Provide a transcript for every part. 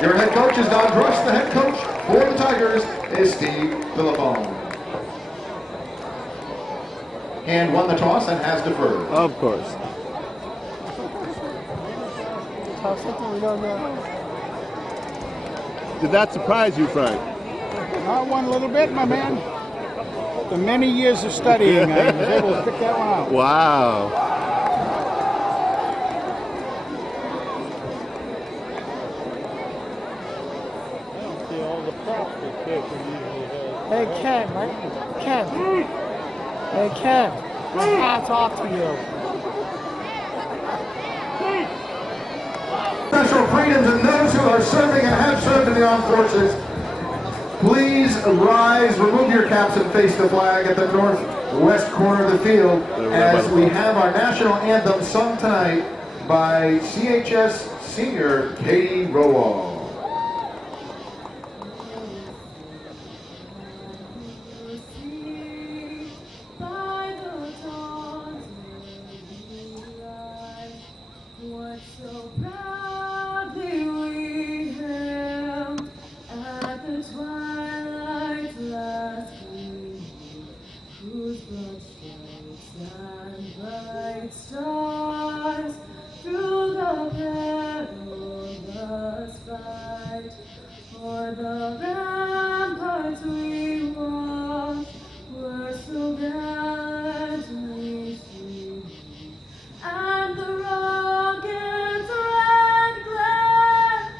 Your head coach is Don Brush. The head coach for the Tigers is Steve Philippone. And won the toss and has deferred. Of course. Did that surprise you, Frank? Not one little bit, my man. After many years of studying, I was able to pick that one out. Wow. Hey, Ken, right? Ken. Hey, Ken. I'll talk to you. Special freedoms and those who are serving and have served in the armed forces, please rise, remove your caps and face the flag at the northwest corner of the field as we have our national anthem sung tonight by CHS senior Katie Rowall. Stars through the perilous fight, for the ramparts we walk were so gallantly seen, and the rocket's red glare,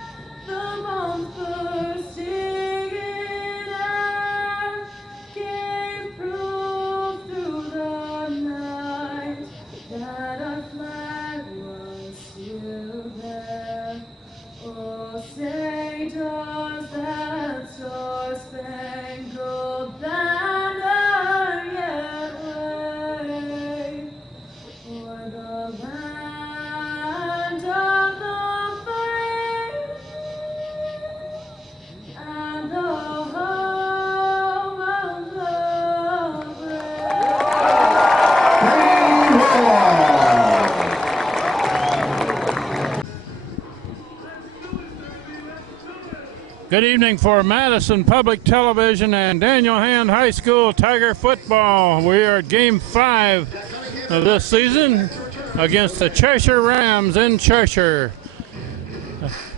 the bombs bursting in air, gave proof through the night that our flag was still there. Oh, say does that star-spangled banner yet wave o'er the land of the free and the home of the Good evening for Madison Public Television and Daniel Hand High School Tiger football. We are at Game 5 of this season against the Cheshire Rams in Cheshire.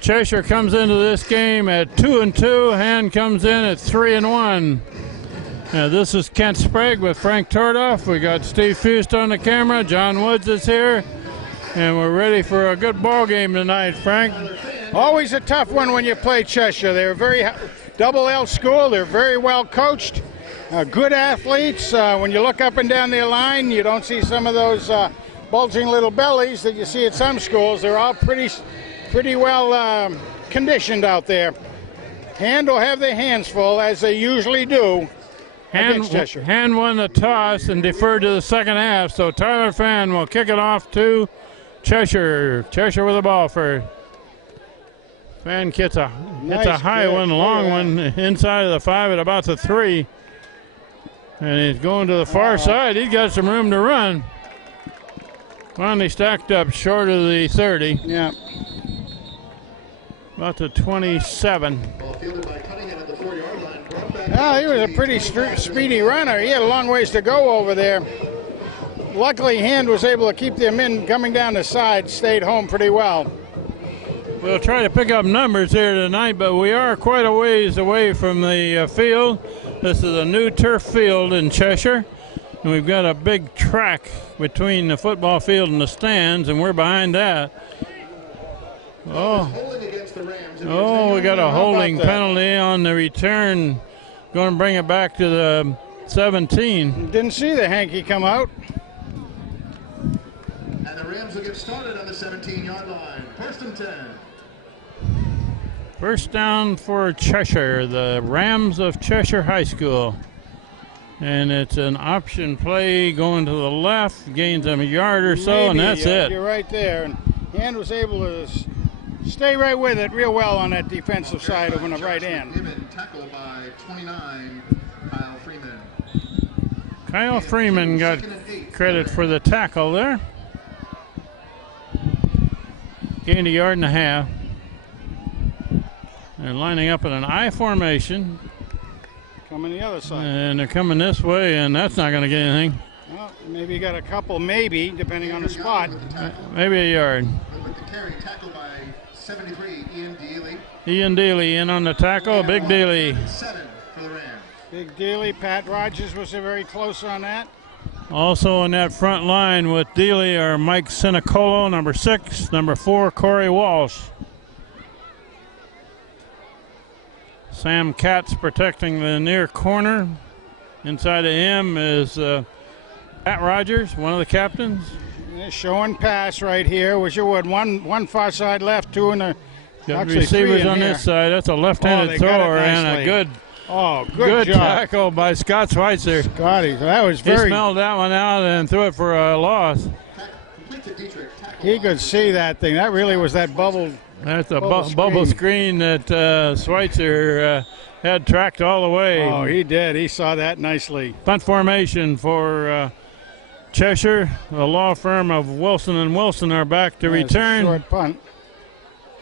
Cheshire comes into this game at 2-2. Hand comes in at 3-1. This is Kent Sprague with Frank Tordoff. We got Steve Fust on the camera. John Woods is here. And we're ready for a good ball game tonight, Frank. Always a tough one when you play Cheshire. They're a very double L school. They're very well coached, good athletes. When you look up and down their line, you don't see some of those bulging little bellies that you see at some schools. They're all pretty well conditioned out there. Hand will have their hands full, as they usually do. Hand won the toss and deferred to the second half, so Tyler Fan will kick it off to Cheshire. Cheshire with the ball first. Fan gets a high one, long one, inside of the 5 at about the 3. And he's going to the far side. He's got some room to run. Finally stacked up short of the 30. Yeah. About the 27. Well, he was a pretty speedy runner. He had a long ways to go over there. Luckily, Hand was able to keep them in coming down the side, stayed home pretty well. We'll try to pick up numbers here tonight, but we are quite a ways away from the field. This is a new turf field in Cheshire, and we've got a big track between the football field and the stands, and we're behind that. Oh, we got a holding penalty on the return. Going to bring it back to the 17. Didn't see the hanky come out. And the Rams will get started on the 17-yard line. First and 10. First down for Cheshire, the Rams of Cheshire High School. And it's an option play going to the left, gains them a yard or so, and that's it. You're right there. And Hand was able to stay right with it real well on that defensive side over the right end. Tackled by 29, Kyle Freeman. Kyle Freeman got credit for the tackle there. Gained a yard and a half. They're lining up in an I formation. Coming the other side. And they're coming this way, and that's not going to get anything. Well, maybe you got a couple, maybe, depending on the spot. Maybe a yard. With the carry, tackled by 73, Ian Dealey. Ian Dealey in on the tackle. Big Dealey. 7 for the Rams. Big Dealey. Pat Rogers was very close on that. Also in that front line with Dealey are Mike Sinicolo, number 6, number 4, Corey Walsh. Sam Katz protecting the near corner. Inside of him is Pat Rogers, one of the captains. Yeah, show and pass right here. Wish you would. One far side left, 2 in the Got actually receivers 3 in on here. this side. That's a left-handed they got it thrower and a nicely. good good job. tackle by Scott Schweitzer. Scotty, that was He very. smelled that one out and threw it for a loss. Complete to Dietrich. Tackle He could see that thing. That really was that bubble. That's a Bubble bubble screen. screen that Schweitzer had tracked all the way. Oh, he did. He saw that nicely. Punt formation for Cheshire. The law firm of Wilson and Wilson are back to That's a return. short punt.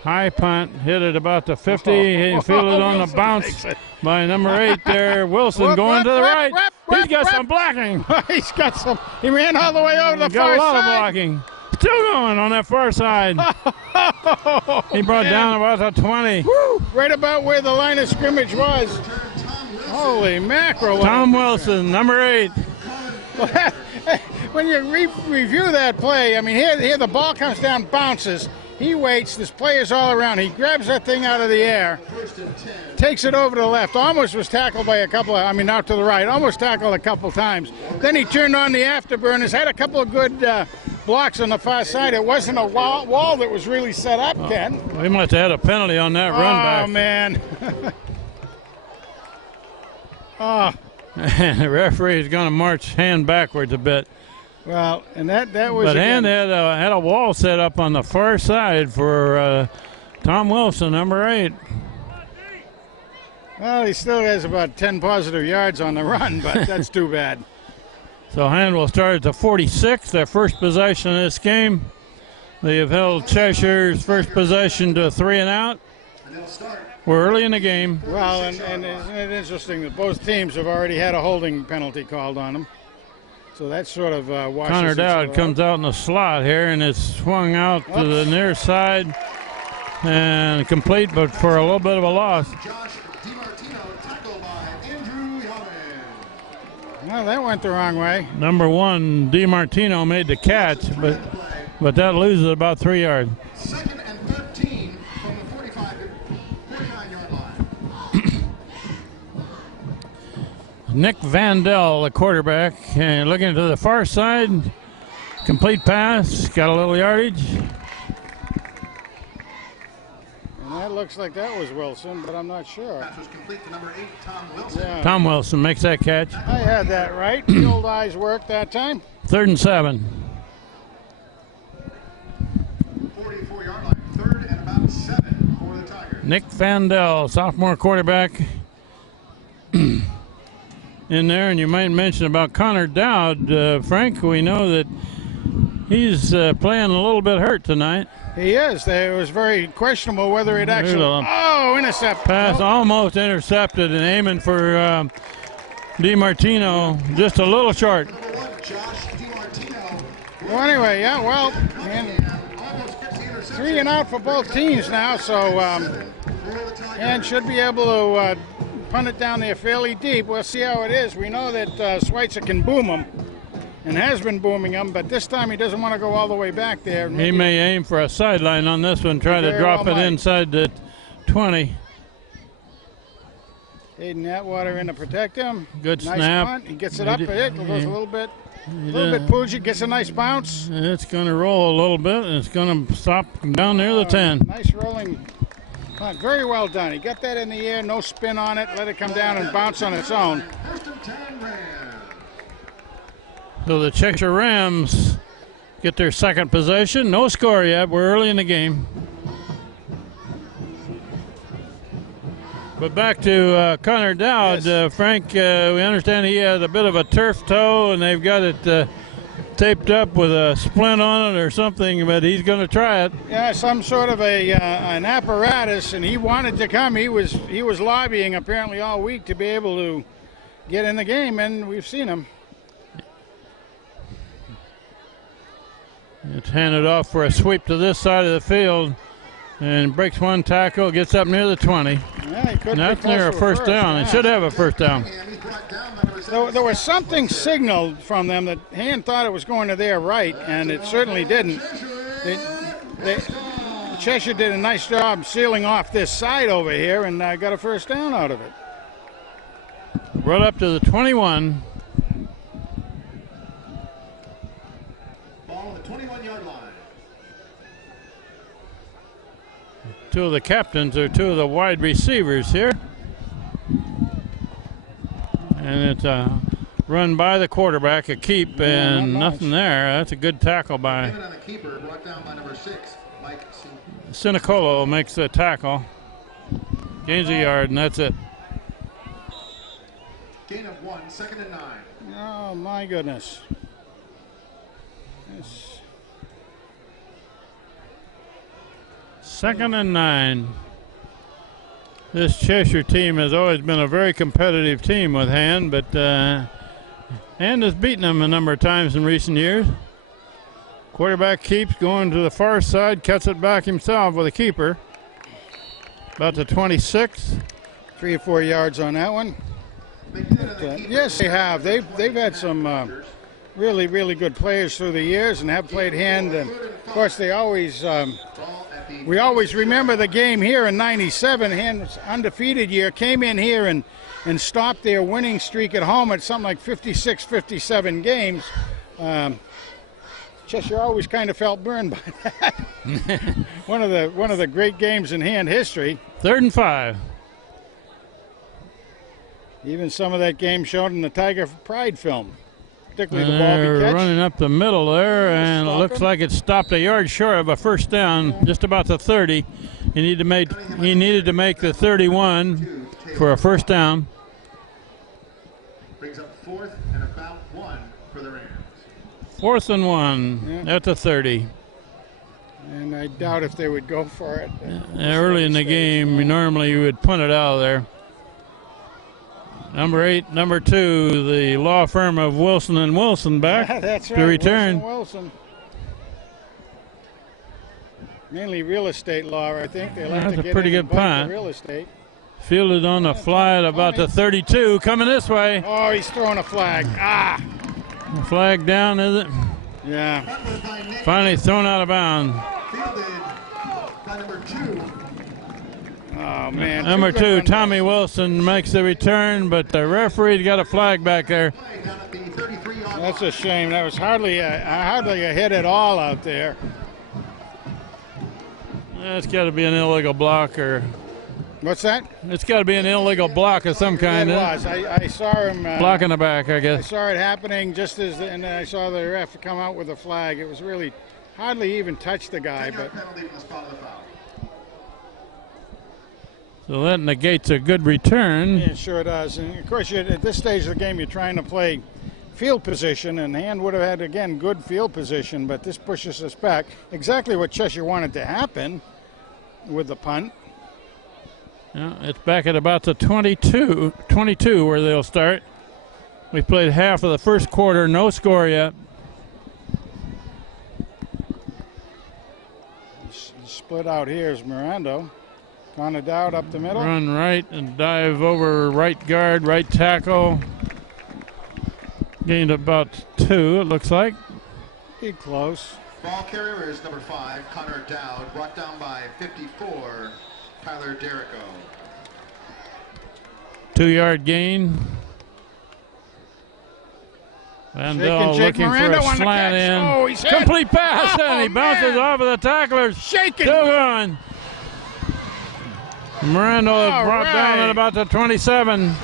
High punt, hit it about the 50. He fielded on the Wilson bounce takes it. by number 8 there. Wilson Whoop, going whoop, to the whoop, right. whoop, He's whoop, got whoop. some blocking. He's got some. He ran all the way over the Got far a lot of side. blocking. Still going on that far side. He brought Man. down about the 20. Woo, right about where the line of scrimmage was. Holy mackerel. Tom Wilson, number 8. When you review that play, I mean, here the ball comes down, bounces. He waits. There's players all around. He grabs that thing out of the air, takes it over to the left. Almost was tackled by a couple of, out to the right. Almost tackled a couple times. Then he turned on the afterburners, had a couple of good blocks on the far side. It wasn't a wall that was really set up, Ken. We must have had a penalty on that run back. Oh, man. Oh, And the referee is going to march Hand backwards a bit. well, and that was. But again, Hand had a wall set up on the far side for Tom Wilson, number 8. well, he still has about 10 positive yards on the run, but that's too bad. So Hand will start at the 46, their first possession of this game. They have held Cheshire's first possession to 3 and out. And they'll start. We're early in the game. Well, and isn't it interesting that both teams have already had a holding penalty called on them? So that sort of washes Connor each Dowd other comes out in the slot here, and it's swung out to the near side and complete, but for a little bit of a loss. Josh DiMartino, tackled by Andrew Yaman. Well, that went the wrong way. Number 1, DiMartino made the catch, but that loses about 3 yards. 2nd and 13 from the 49-yard line. Nick Vandell, the quarterback, looking to the far side. Complete pass, got a little yardage. And that looks like that was Wilson, but I'm not sure. Pass was complete to number 8, Tom Wilson. Yeah, Tom Wilson makes that catch. I had that right. The old eyes worked that time. 3rd and 7. 44-yard line. 3rd and about 7 for the Tigers. Nick Vandell, sophomore quarterback, in there. And you might mention about Connor Dowd, Frank. We know that he's playing a little bit hurt tonight. He is. It was very questionable whether it actually. Oh, intercept. Pass Nope. almost intercepted and aiming for DiMartino, just a little short. Number 1, Josh DiMartino. Well, anyway, yeah, well, and Almost gets the interception. 3 and out for both teams now, so and should be able to punt it down there fairly deep. We'll see how it is. We know that Schweitzer can boom them and has been booming them, but this time he doesn't want to go all the way back there. He Maybe- may aim for a sideline on this one, try to Very drop well it might. inside the 20. Hayden Atwater in to protect him. Good Nice snap. punt. He gets it up. It goes a little bit Yeah. poogy. Gets a nice bounce. It's going to roll a little bit, and it's going to stop down near the 10. Nice rolling punt. Very well done. He got that in the air. No spin on it. Let it come down and bounce on its own. 1st and 10 Rams. So the Cheshire Rams get their second possession. No score yet. We're early in the game. But back to Connor Dowd, Yes. Frank. We understand he had a bit of a turf toe, and they've got it taped up with a splint on it or something, but he's going to try it. Yeah, some sort of an apparatus, and he wanted to come. He was lobbying apparently all week to be able to get in the game, and we've seen him. It's handed off for a sweep to this side of the field, and breaks one tackle, gets up near the 20. Yeah, he could And that's be close near a to first down. yeah. It should have a first down. There was something signaled from them that Hand thought it was going to their right, and it certainly didn't. Cheshire did a nice job sealing off this side over here and got a first down out of it. Right up to the 21. Ball on the 21-yard line. Two of the captains are two of the wide receivers here. And it's a run by the quarterback, a keep, and nothing there. That's a good tackle by On the keeper, brought down by number 6, Mike Sinicolo makes the tackle. Gains a yard, and that's it. Gain of 1, 2nd and 9. Oh, my goodness. This, 2nd and 9. This Cheshire team has always been a very competitive team with Hand, but Hand has beaten them a number of times in recent years. Quarterback keeps going to the far side, cuts it back himself with a keeper. About the 26. 3 or 4 yards on that one. But, yes, they have. They've had some really, really good players through the years and have played Hand. And of course, they always we always remember the game here in '97. Hand's undefeated year came in here and stopped their winning streak at home at something like 56, 57 games. Cheshire always kind of felt burned by that. one of the great games in Hand history. 3rd and 5. Even some of that game shown in the Tiger Pride film, particularly the They're Bobby catch. running up the middle there, and it looks like it stopped a yard short of a first down, just about the 30. He needed to make the 31 for a first down. Brings up 4th and about 1 for the Rams. 4th and 1 at the 30. And I doubt if they would go for it. Early in the game, normally you would punt it out of there. Number 8, number 2, the law firm of Wilson and Wilson back That's right, to return. Wilson. Mainly real estate law, I think. They like That's to a get pretty in and good bite punt. the real estate. Fielded on the fly at about the 32, coming this way. Oh, he's throwing a flag. Ah! Flag down, is it? Yeah. Finally thrown out of bounds. Fielded by number 2. Oh, man. Number Two good 2, ones. Tommy Wilson makes the return, but the referee's got a flag back there. Down at the 33-yard That's a shame. That was hardly a hit at all out there. That's got to be an illegal block, or What's that? it's got to be an illegal block of some kind. It was. I saw him. Block in the back, I I guess. saw it happening just as, and then I saw the ref come out with a flag. It was really hardly even touched the guy, but penalty from the spot of the foul. So that negates a good return. it sure does. And of course, at this stage of the game, you're trying to play field position, and Hand would have had, again, good field position, but this pushes us back. Exactly what Cheshire wanted to happen with the punt. Yeah, it's back at about the 22 where they'll start. We played half of the first quarter, no score yet. Split out here is Mirando. Connor Dowd up the middle. Run right and dive over right guard, right tackle. Gained about 2, it looks like. Be close. Ball carrier is number 5, Connor Dowd, brought down by 54, Tyler Derrico. 2-yard gain. Vandell Jake looking for Miranda a on the slant catch. in. Oh, he's hit. Complete pass, Oh, and he bounces man. off of the tacklers. Shaking. Still going. Miranda is All brought down right. at about the 27.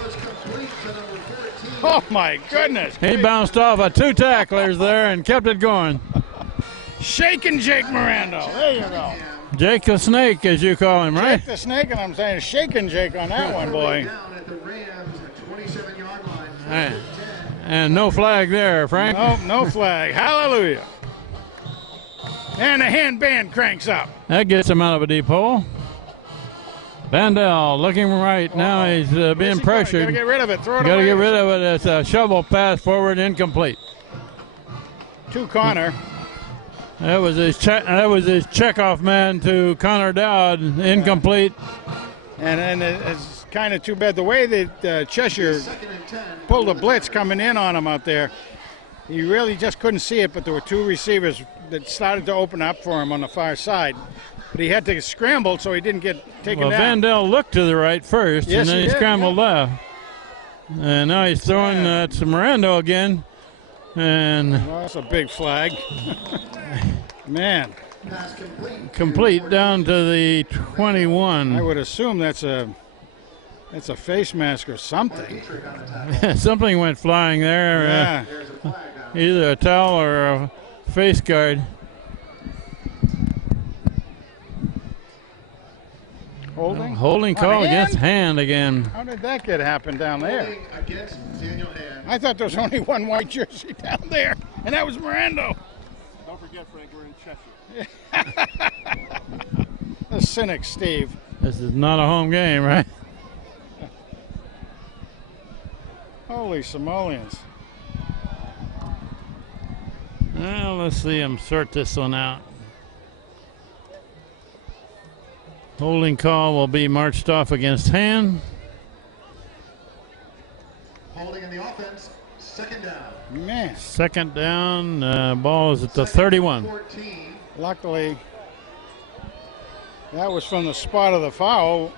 Oh, my goodness. He bounced off of 2 tacklers there and kept it going. Shaking Jake Miranda. There you go. Jake the Snake, as you call him, right? Jake the Snake, and I'm saying shaking Jake on that one, boy. Down at the Rams, 27-yard line. Right. And no flag there, Frank. No flag. Hallelujah. And the handband cranks up. That gets him out of a deep hole. Vandell looking right. Now he's being pressured. Got to get rid of it. Throw it Got to away. get rid of it. It's a shovel pass forward, incomplete. To Connor. That was his checkoff man to Connor Dowd, incomplete. And it's kind of too bad the way that Cheshire pulled a blitz coming in on him out there. He really just couldn't see it, but there were two receivers that started to open up for him on the far side. But he had to scramble so he didn't get taken down. Vandell looked to the right first, Yes, and then he he did, scrambled left. And now he's throwing to Miranda again. And Well, that's a big flag. Man, complete down to the 21. I would assume that's a face mask or something. Something went flying there. Yeah. Either a towel or a face guard. Holding call against Hand again. How did that happen down there? Against Daniel Hand. I thought there was only one white jersey down there, and that was Miranda. Don't forget, Frank, we're in Cheshire. The cynic, Steve. This is not a home game, right? Holy simoleons. Well, let's see him sort this one out. Holding call will be marched off against Hand. Holding in the offense. Second down. Man, Second down. Ball is at the 31. 14. luckily, that was from the spot of the foul.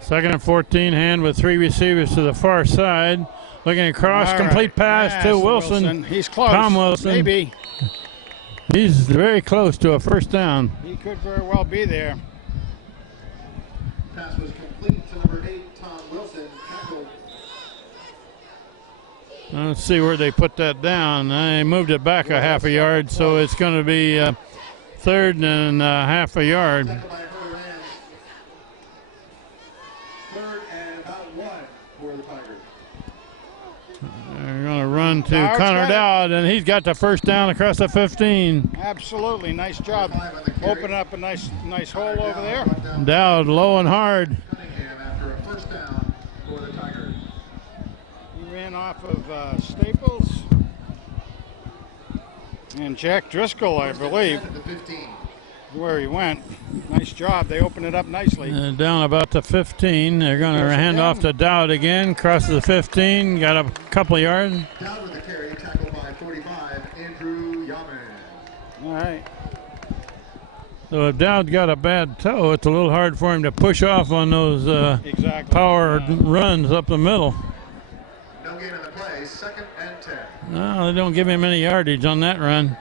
Second and 14. Hand with three receivers to the far side. Looking across. All Complete right. pass Pass to Wilson. He's close. Tom Wilson. Maybe. He's very close to a first down. He could very well be there. Pass was complete to number 8, Tom Wilson. Tackled. Let's see where they put that down. They moved it back a half a yard, so it's going to be third and half a yard. Tackled by Herder Rand. Third and about 1 for the Tigers. They're going to run to Dowd's Connor got it. Dowd, and he's got the first down across the 15. Absolutely. Nice job. Opening up a nice hole over there. Dowd low and hard. Cunningham after a first down for the Tigers. He ran off of Staples. And Jack Driscoll, I believe, At the 15. where he went. Nice job. They opened it up nicely. Down about the 15. They're going to hand off to Dowd again. Crosses the 15. Got a couple of yards. Down with the carry, tackled by 45, Andrew Yaman. All right. So if Dowd got a bad toe, it's a little hard for him to push off on those Exactly. power runs up the middle. No gain in the play, second and 10. No, they don't give him any yardage on that run.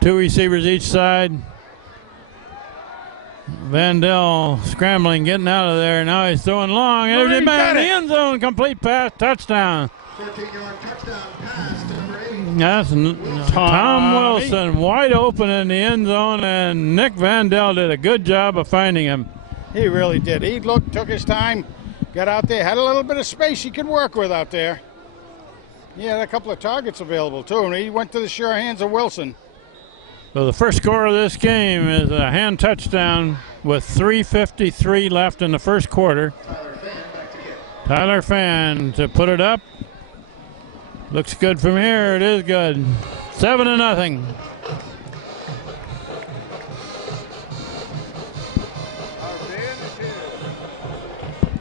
Two receivers each side. Vandell scrambling, getting out of there. Now he's throwing long. There's he a man got in the it. end zone. Complete pass, touchdown. 13-yard touchdown pass to number 8. That's Tom Wilson wide open in the end zone, and Nick Vandell did a good job of finding him. He really did. He took his time, got out there, had a little bit of space he could work with out there. He had a couple of targets available, too, and he went to the sure hands of Wilson. So the first score of this game is a Hand touchdown with 3:53 left in the first quarter. Tyler Fan to put it up. Looks good from here. It is good. 7-0.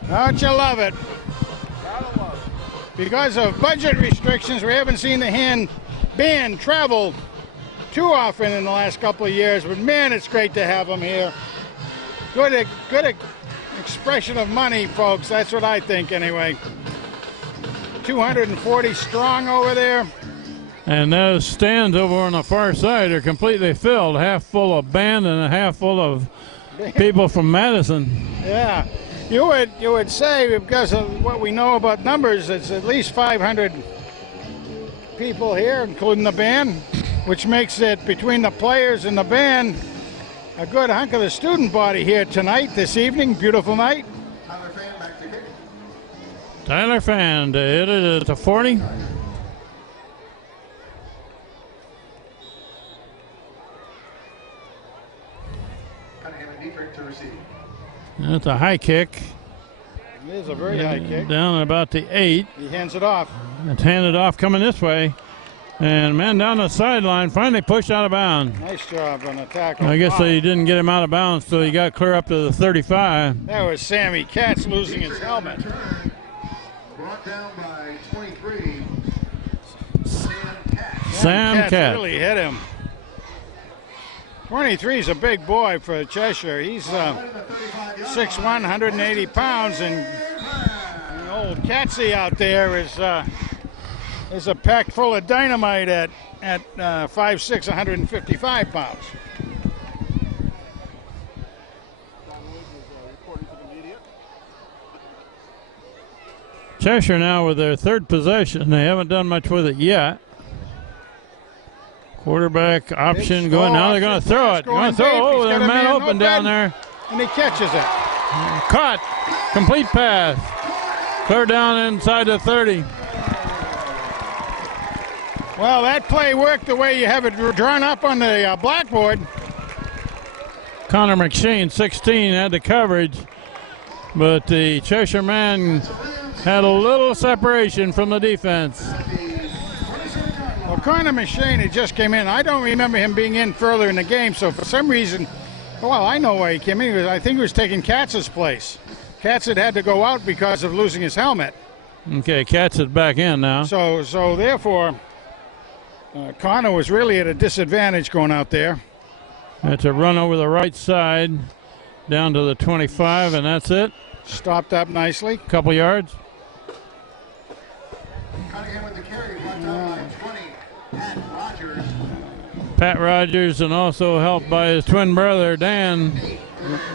Don't you love it? Because of budget restrictions, we haven't seen the Hand band travel too often in the last couple of years, but man, it's great to have them here. Good expression of money, folks. That's what I think, anyway. 240 strong over there. And those stands over on the far side are completely filled, half full of band and a half full of people from Madison. Yeah, you would say, because of what we know about numbers, it's at least 500 people here, including the band, which makes it, between the players and the band, a good hunk of the student body here tonight, this evening. Beautiful night. Tyler Fan back to kick. Tyler Fan to hit it at the 40. Cunningham and Dietrich to receive. That's a high kick. It is a very high kick. Down at about the 8. He hands it off. It's handed off coming this way. And man down the sideline finally pushed out of bounds. Nice job on the tackle. I guess Wow. they didn't get him out of bounds till he got clear up to the 35. That was Sammy Katz losing his helmet. Brought down by 23. Sam Katz. Sam Katz. Really hit him. 23 is a big boy for Cheshire. He's 6'1", 180 pounds, and old Katsy out there is a pack full of dynamite at 5'6", 155 pounds. Cheshire now with their third possession. They haven't done much with it yet. Quarterback option going. Now they're going to throw it. Going to throw. Oh, there's a man open down there. And he catches it. Caught. Complete pass. Clear down inside the 30. Well, that play worked the way you have it drawn up on the blackboard. Connor McShane, 16, had the coverage, but the Cheshire man had a little separation from the defense. Well, Connor McShane had just came in. I don't remember him being in further in the game, so for some reason, well, I know why he came in. I think he was taking Katz's place. Katz had to go out because of losing his helmet. Okay, Katz is back in now. So therefore, Connor was really at a disadvantage going out there. That's a run over the right side down to the 25, and that's it. Stopped up nicely. Couple yards. Cunningham with the carry. Brought down by 20. Pat Rogers. Pat Rogers, and also helped by his twin brother, Dan.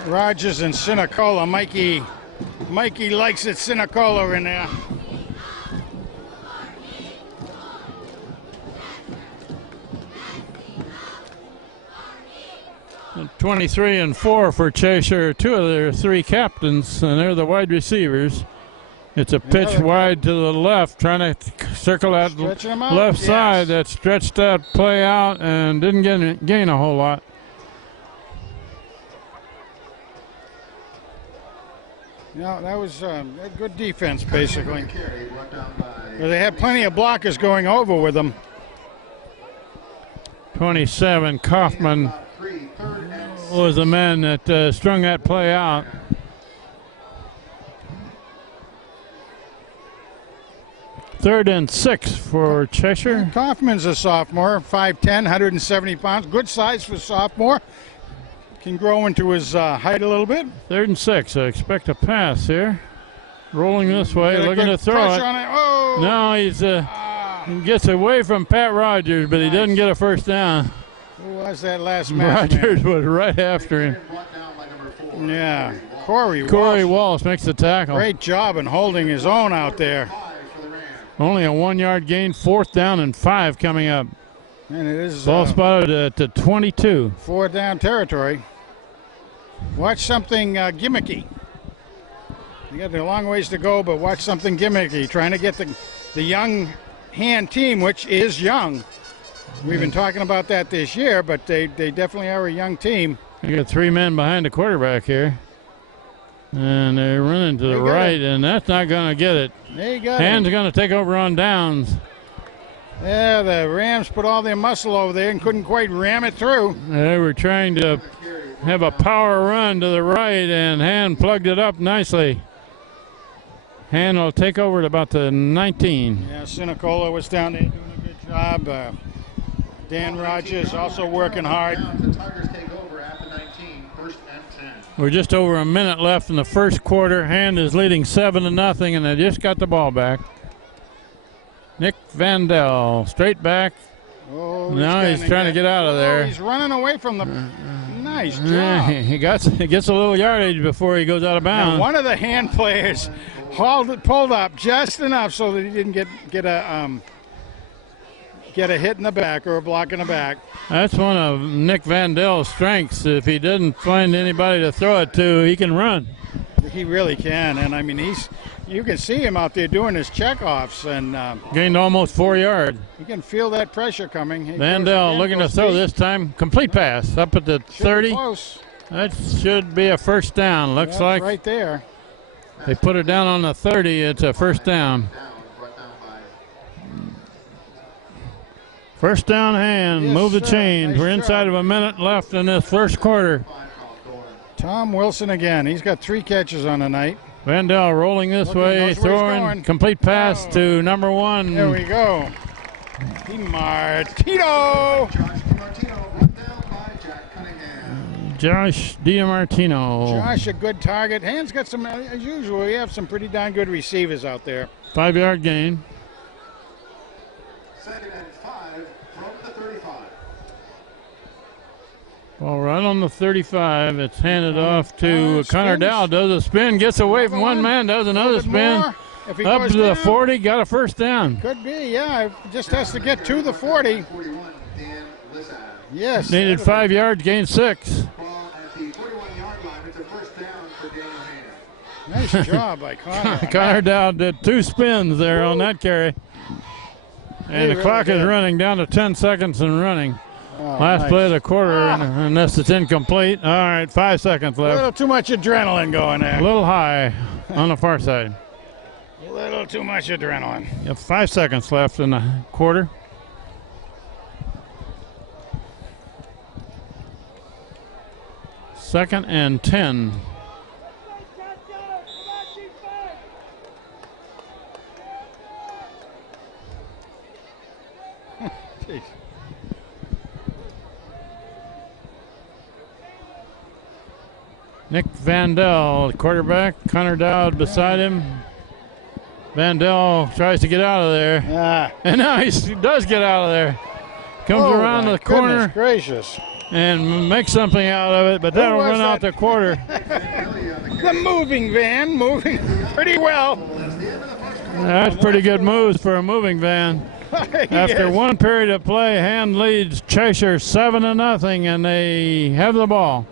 Rogers and Sinacola. Mikey likes it, Sinacola in there. 23 and 4 for Cheshire. Two of their three captains, and they're the wide receivers. It's a pitch wide to the left, trying to circle that left side that stretched that play out and didn't gain a whole lot. No, that was a good defense, basically. They had plenty of blockers going over with them. 27, Kaufman was the man that strung that play out. Third and 6 for Cheshire. Kaufman's a sophomore, 5'10", 170 pounds. Good size for a sophomore. Can grow into his height a little bit. Third and 6. I expect a pass here. Rolling this way, looking to throw it. Oh. No, he gets away from Pat Rogers, but he doesn't get a first down. Who was that last match? Rogers was right after him. Yeah, Corey Walsh makes the tackle. Great job in holding his own out there. Only a 1 yard gain, 4th down and 5 coming up. And it is ball spotted at the 22. 4th down territory. Watch something gimmicky. You got a long ways to go, but watch something gimmicky. Trying to get the young hand team, which is young. We've been talking about that this year, but they definitely are a young team. You got 3 men behind the quarterback here. And they're running to the right, and that's not going to get it. They got Hand's going to take over on downs. Yeah, the Rams put all their muscle over there and couldn't quite ram it through. They were trying to have a power run to the right, and Hand plugged it up nicely. Hand will take over at about the 19. Yeah, Sinacola was down there doing a good job. Dan Rogers also working hard. The Tigers take over at the 19, 1st and 10. We're just over a minute left in the first quarter. Hand is leading 7-0, and they just got the ball back. Nick Vandell, straight back. Oh, now he's trying to get out of there. He's running away from the. Nice job. He gets a little yardage before he goes out of bounds. Now, one of the Hand players pulled up just enough so that he didn't get a hit in the back or a block in the back. That's one of Nick Vandell's strengths. If he doesn't find anybody to throw it to, he can run. He really can, and I mean you can see him out there doing his checkoffs, and Gained almost 4 yards. you can feel that pressure coming. He Vandell goes looking to goes throw deep. this time. Complete pass up at the Should be 30. close. That should be a first down. Looks That's like right there. they put it down on the 30. It's a first down. First down hand. Yes, Move the sir. chains. Nice We're inside job. of a minute left in this first quarter. Tom Wilson again. He's got 3 catches on the night. Vandell rolling this Looking, way, knows where he's throwing going. complete pass Oh. to number 1. There we go. Martino. Josh Diamartino. Josh, a good target. Hand's got some, as usual, we have some pretty darn good receivers out there. 5-yard gain. Second and 5 from the 35. Ball right on the 35. It's handed off to spins. Connor Dow. Does a spin, gets away from Another one man, does A another little bit spin. more. If he Up goes to the down, 40, got a first down. Could be, yeah. Just has to get to the 40. 41, Dan Lizard. Yes. Needed 5 yards, gained 6. Ball at the 41-yard line. It's a first down for Daniel Hand. Nice job by Connor. Connor Dow did 2 spins there on that carry. And He the clock really is did. running down to 10 seconds and running. Oh, Last nice. play of the quarter, unless it's incomplete. All right, 5 seconds A left. little too much adrenaline going A there. little high on the far side. A little too much adrenaline. You have 5 seconds left in the quarter. Second and 10. Jeez. Nick Vandell, quarterback. Connor Dowd beside him. Vandell tries to get out of there. Ah. And now he does get out of there. Comes Oh, around my the corner goodness gracious. and makes something out of it, but that'll was run out that? the quarter. The moving van moving pretty well. That's pretty good moves for a moving van. After Yes. one period of play, Hand leads Cheshire 7-0, and they have the ball.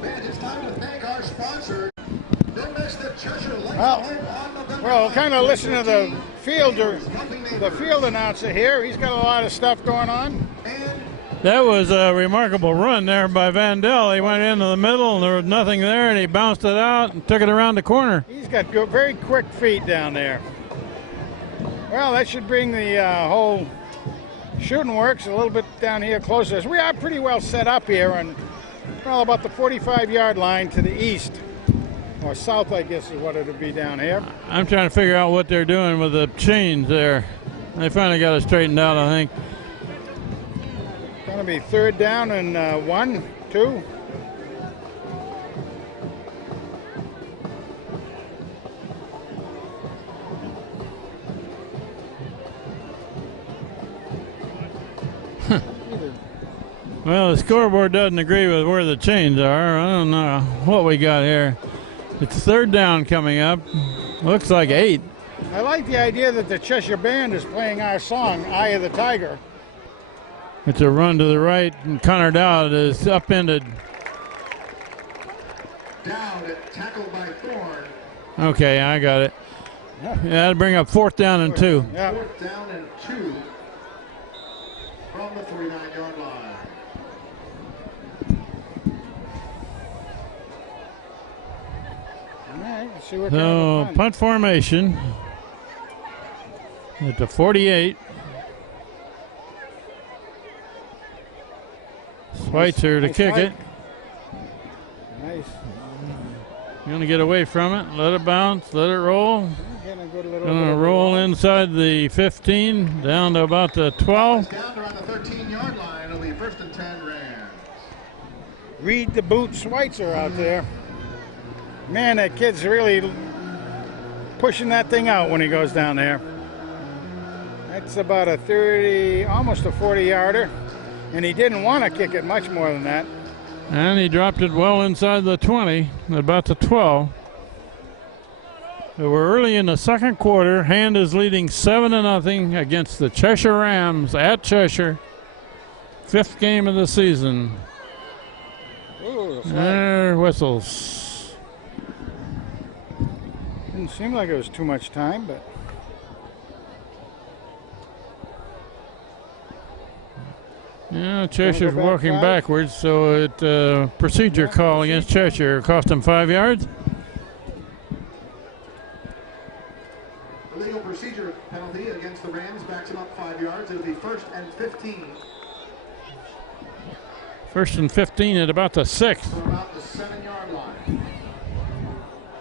Man, it's time to thank our sponsor. Don't miss the Cheshire Lights Well, Home on November Well, kind of 9th. listen to the field announcer here. He's got a lot of stuff going on. That was a remarkable run there by Vandell. He went into the middle, and there was nothing there, and he bounced it out and took it around the corner. He's got good, very quick feet down there. Well, that should bring the whole shooting works a little bit down here closer. We are pretty well set up here, and well, about the 45-yard line to the east, or south, I guess is what it would be down here. I'm trying to figure out what they're doing with the chains there. They finally got it straightened out, I think. Going to be third down and 1, 2. Well, the scoreboard doesn't agree with where the chains are. I don't know what we got here. It's third down coming up. Looks like 8. I like the idea that the Cheshire Band is playing our song, Eye of the Tiger. It's a run to the right, and Connor Dowd is upended. Dowd tackled by Thorne. Okay, I got it. Yeah, that'll bring up 4th down and 2. Yeah. 4th down and 2 from the 39-yard line. All right, let's see what kind of So, a punt. punt formation at the 48. Schweitzer to Nice kick fight. it. Nice. Going to get away from it. Let it bounce. Let it roll. Getting a good little Going bit to of a roll inside the 15, down to about the 12. Down around the 13-yard line. It'll be 1st and 10 Rams. Read the boot Schweitzer out there. Man, that kid's really pushing that thing out when he goes down there. That's about a 30, almost a 40-yarder. And he didn't want to kick it much more than that. And he dropped it well inside the 20, about the 12. So we're early in the second quarter. Hand is leading 7-0 against the Cheshire Rams at Cheshire. 5th game of the season. Ooh, There whistles. Didn't seem like it was too much time, but Yeah, Cheshire's back walking 5? backwards, so it procedure call against Cheshire cost him 5 yards. Illegal procedure penalty against the Rams backs him up 5 yards. It'll be 1st and 15 First and 15 at about the 6th. from about the 7-yard line.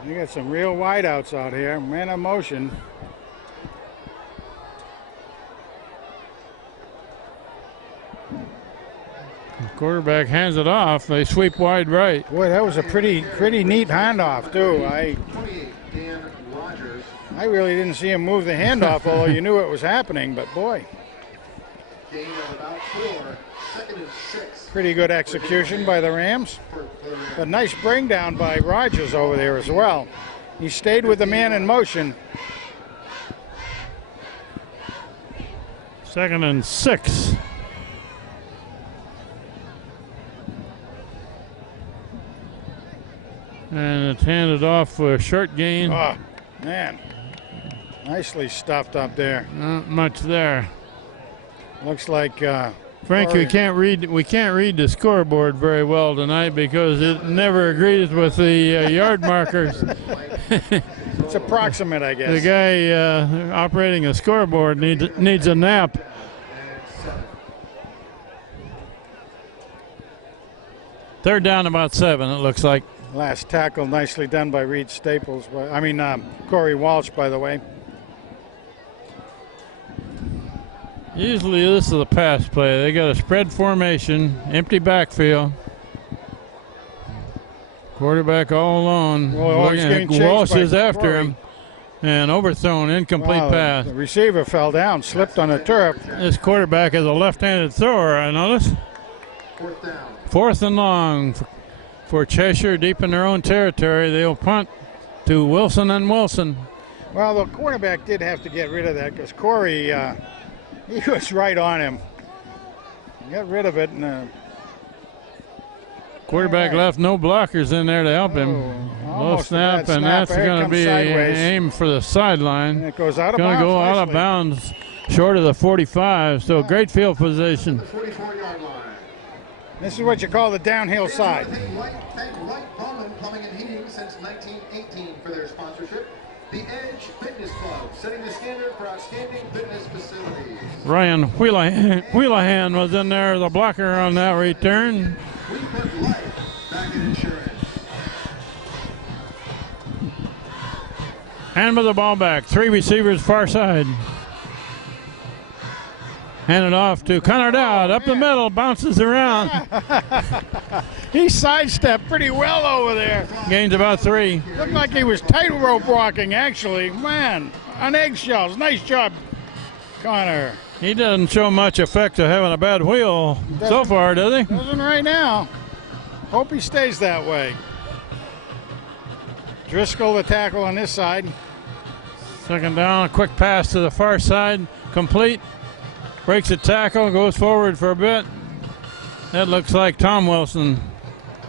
you got some real wideouts out here. Man of motion. Quarterback hands it off. They sweep wide right. Boy, that was a pretty neat handoff too. 28, Dan Rogers. I really didn't see him move the handoff, although you knew it was happening. But boy, Gain of about 4. 2nd and 6. pretty good execution by the Rams. For the Rams. But nice bring down by Rogers over there as well. He stayed with the man in motion. 2nd and 6. And it's handed off for a short gain. Oh, man. Nicely stuffed up there. Not much there. Looks like Frank, we can't read the scoreboard very well tonight because it never agrees with the yard markers. it's approximate, I guess. The guy operating the scoreboard needs a nap. Third down, about 7. It looks like. Last tackle nicely done by Reed Staples. Corey Walsh, by the way. Usually this is a pass play. They got a spread formation, empty backfield. Quarterback all alone. Well, he's getting chased Walsh by is after Corey. him. And overthrown, incomplete Wow, pass. The receiver fell down, slipped on the turf. This quarterback is a left-handed thrower, I notice. 4th down. 4th and long for Cheshire, deep in their own territory. They'll punt to Wilson and Wilson. Well, the quarterback did have to get rid of that because Corey, he was right on him. Got rid of it. And, Quarterback all right. left no blockers in there to help him. Low almost a snap, bad and snap. that's Here it going to comes be sideways. aim for the sideline. and it goes out of Going bounds. to go out of nicely. bounds short of the 45, so great field position. The 44-yard line. This is what you call the downhill side. Thank White Plumbing and Heating since 1918 for their sponsorship. The Edge Fitness Club, setting the standard for outstanding fitness facilities. Ryan Wheelahan was in there, the blocker on that return. We put life back in insurance. Hand with the ball back. 3 receivers far side. Hand it off to Connor Dowd. Up the middle, bounces around. He sidestepped pretty well over there. Gains about 3. Looked like he was tightrope walking, actually. Man, on eggshells. Nice job, Connor. He doesn't show much effect of having a bad wheel so far, does he? Doesn't right now. Hope he stays that way. Driscoll, the tackle on this side. 2nd down, a quick pass to the far side, complete. Breaks a tackle, goes forward for a bit. That looks like Tom Wilson.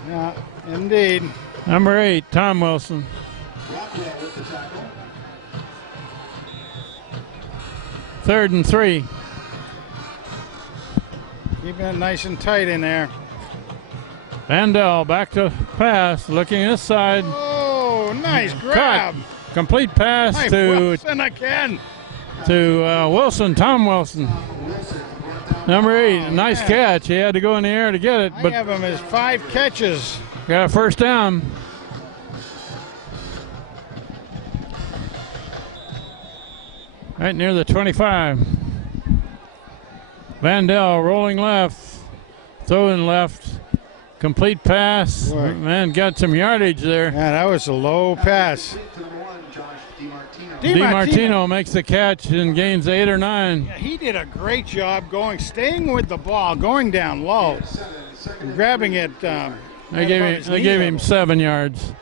Yeah, indeed. Number 8, Tom Wilson. Rockwell with the tackle. 3rd and 3. Keeping it nice and tight in there. Vandell back to pass, looking this side. Oh, nice Cut. grab. Complete pass Nice to Wilson again. Wilson, Tom Wilson. Wilson brought down. Number 8, nice man. catch. He had to go in the air to get it, I but have him as 5 catches. got a first down. Right near the 25. Vandell rolling left, throwing left, complete pass. Boy. Man, got some yardage there. Yeah, that was a low pass. To number 1, Josh DiMartino. DiMartino makes the catch and gains 8 or 9. Yeah, he did a great job staying with the ball, going down low, 2nd and grabbing it. They gave him 7 yards.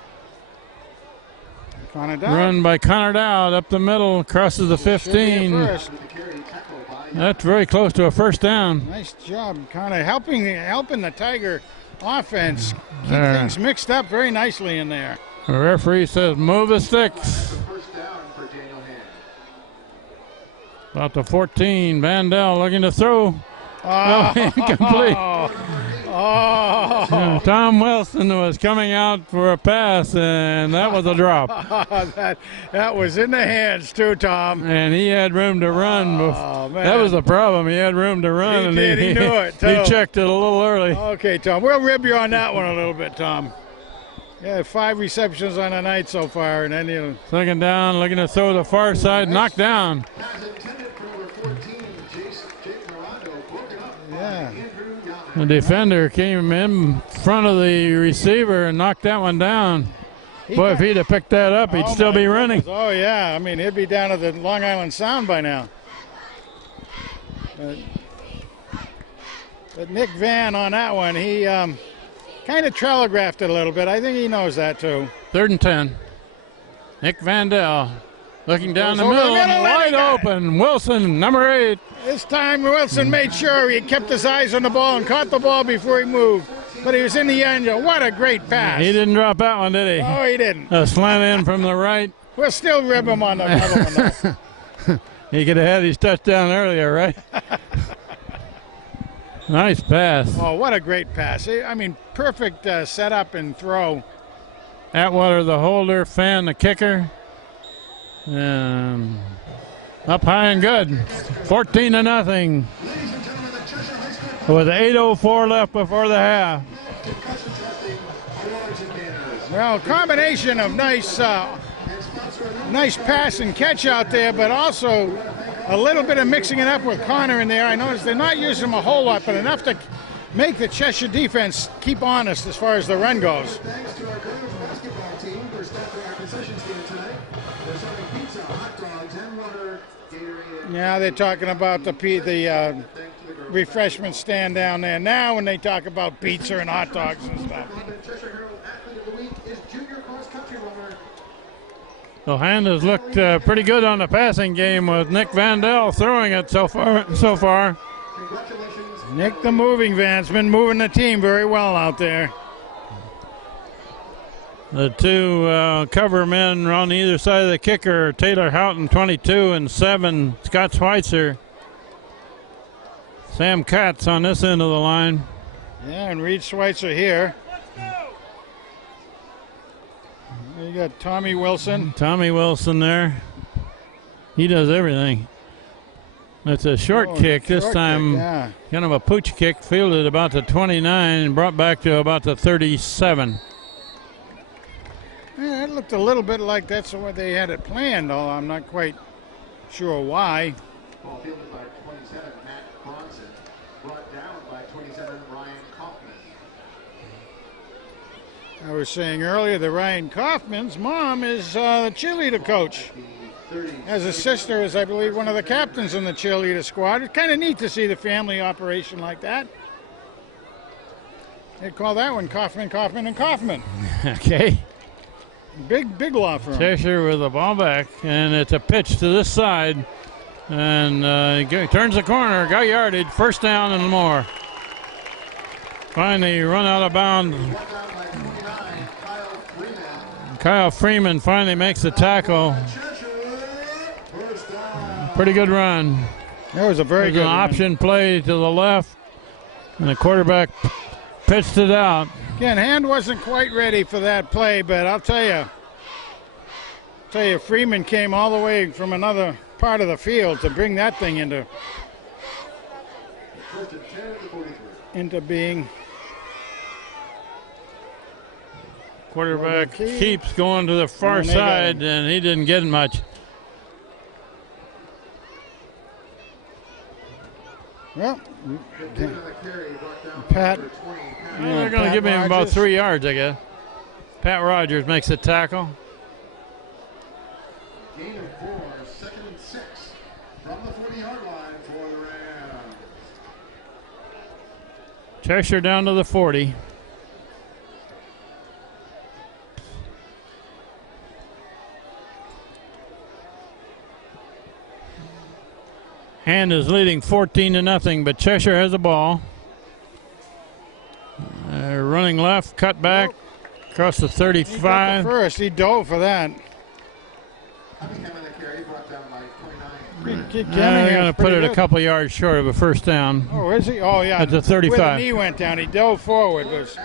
Run by Connor Dowd up the middle, crosses the 15. to carry tackle by That's very close to a first down. Nice job, Connor, helping the Tiger offense keep There. things mixed up very nicely in there. The referee says move the sticks. the 1st About the 14. Vandell looking to throw. Oh, incomplete. Oh. Tom Wilson was coming out for a pass, and that was a drop. that was in the hands too, Tom. And he had room to run. Oh, man. That was the problem. He had room to run. He did. He knew it, too. He checked it a little early. Okay, Tom. We'll rib you on that one a little bit, Tom. Yeah, 5 receptions on the night so far, and then you. Second down, looking to throw the far side, knocked down. Yeah. The defender came in front of the receiver and knocked that one down. Boy, if he'd have picked that up, he'd still be running. Oh, yeah. I mean, he'd be down at the Long Island Sound by now. But Nick Van on that one, he kind of telegraphed it a little bit. I think he knows that, too. 3rd and 10. Nick Vandell looking down the Goes over middle, the middle, and he wide got it. open. Wilson, number 8. This time Wilson made sure he kept his eyes on the ball and caught the ball before he moved. But he was in the end. What a great pass. He didn't drop that one, did he? Oh, he didn't. A slant in from the right. We'll still rib him on the other one, though. He could have had his touchdown earlier, right? Nice pass. Oh, what a great pass. I mean, perfect setup and throw. Atwater, the holder, Fan, the kicker. And up high and good. 14-0. With 8:04 left before the half. Well, combination of nice pass and catch out there, but also a little bit of mixing it up with Connor in there. I noticed they're not using him a whole lot, but enough to make the Cheshire defense keep honest as far as the run goes. Thanks to our Granville basketball team for stopping our concession stand tonight. They're serving pizza, hot dogs, and water, Gatorade. Yeah, they're talking about the refreshment stand down there now when they talk about pizza and hot dogs and stuff. Cheshire Herald Athlete of the Week is junior cross-country runner. So Hand has looked pretty good on the passing game with Nick Vandell throwing it so far. Congratulations. Nick the moving van's been moving the team very well out there. The two cover men on either side of the kicker, Taylor Houghton, 22, and 7, Scott Schweitzer. Sam Katz on this end of the line. Yeah, and Reed Schweitzer here. You got Tommy Wilson. Tommy Wilson there. He does everything. That's a short kick this time. Yeah. Kind of a pooch kick, fielded about the 29 and brought back to about the 37. Yeah, it looked a little bit like that's the way they had it planned, although I'm not quite sure why. Ball fielded by 27, Matt Bronson. Brought down by 27, Ryan Kaufman. I was saying earlier that Ryan Kaufman's mom is the cheerleader coach. Has a sister as I believe one of the captains in the cheerleader squad. It's kind of neat to see the family operation like that. They call that one Kaufman, Kaufman, and Kaufman. Okay. Big law firm. Cheshire with the ball back, and it's a pitch to this side. And turns the corner, got yardage, first down and more. Finally run out of bounds. Kyle Freeman finally makes the tackle. Pretty good run. That was a very good an run. option play to the left, and the quarterback pitched it out. Again, Hand wasn't quite ready for that play, but I'll tell you, Freeman came all the way from another part of the field to bring that thing into being. Quarterback keeps going to the far side, and he didn't get much. Well, Pat. They're going to give him about 3 yards, I guess. Pat Rogers makes the tackle. Gain of 4, 2nd and 6 from the 40-yard line for the Rams. Cheshire down to the 40. Hand is leading 14-0, but Cheshire has the ball. Running left, cut back, across the 35. He got the first, he dove for that. Cunningham's going to put pretty it a good. couple yards short of a first down. Oh, is he? Oh, yeah. At the 35. Where the knee went down. He dove forward. Was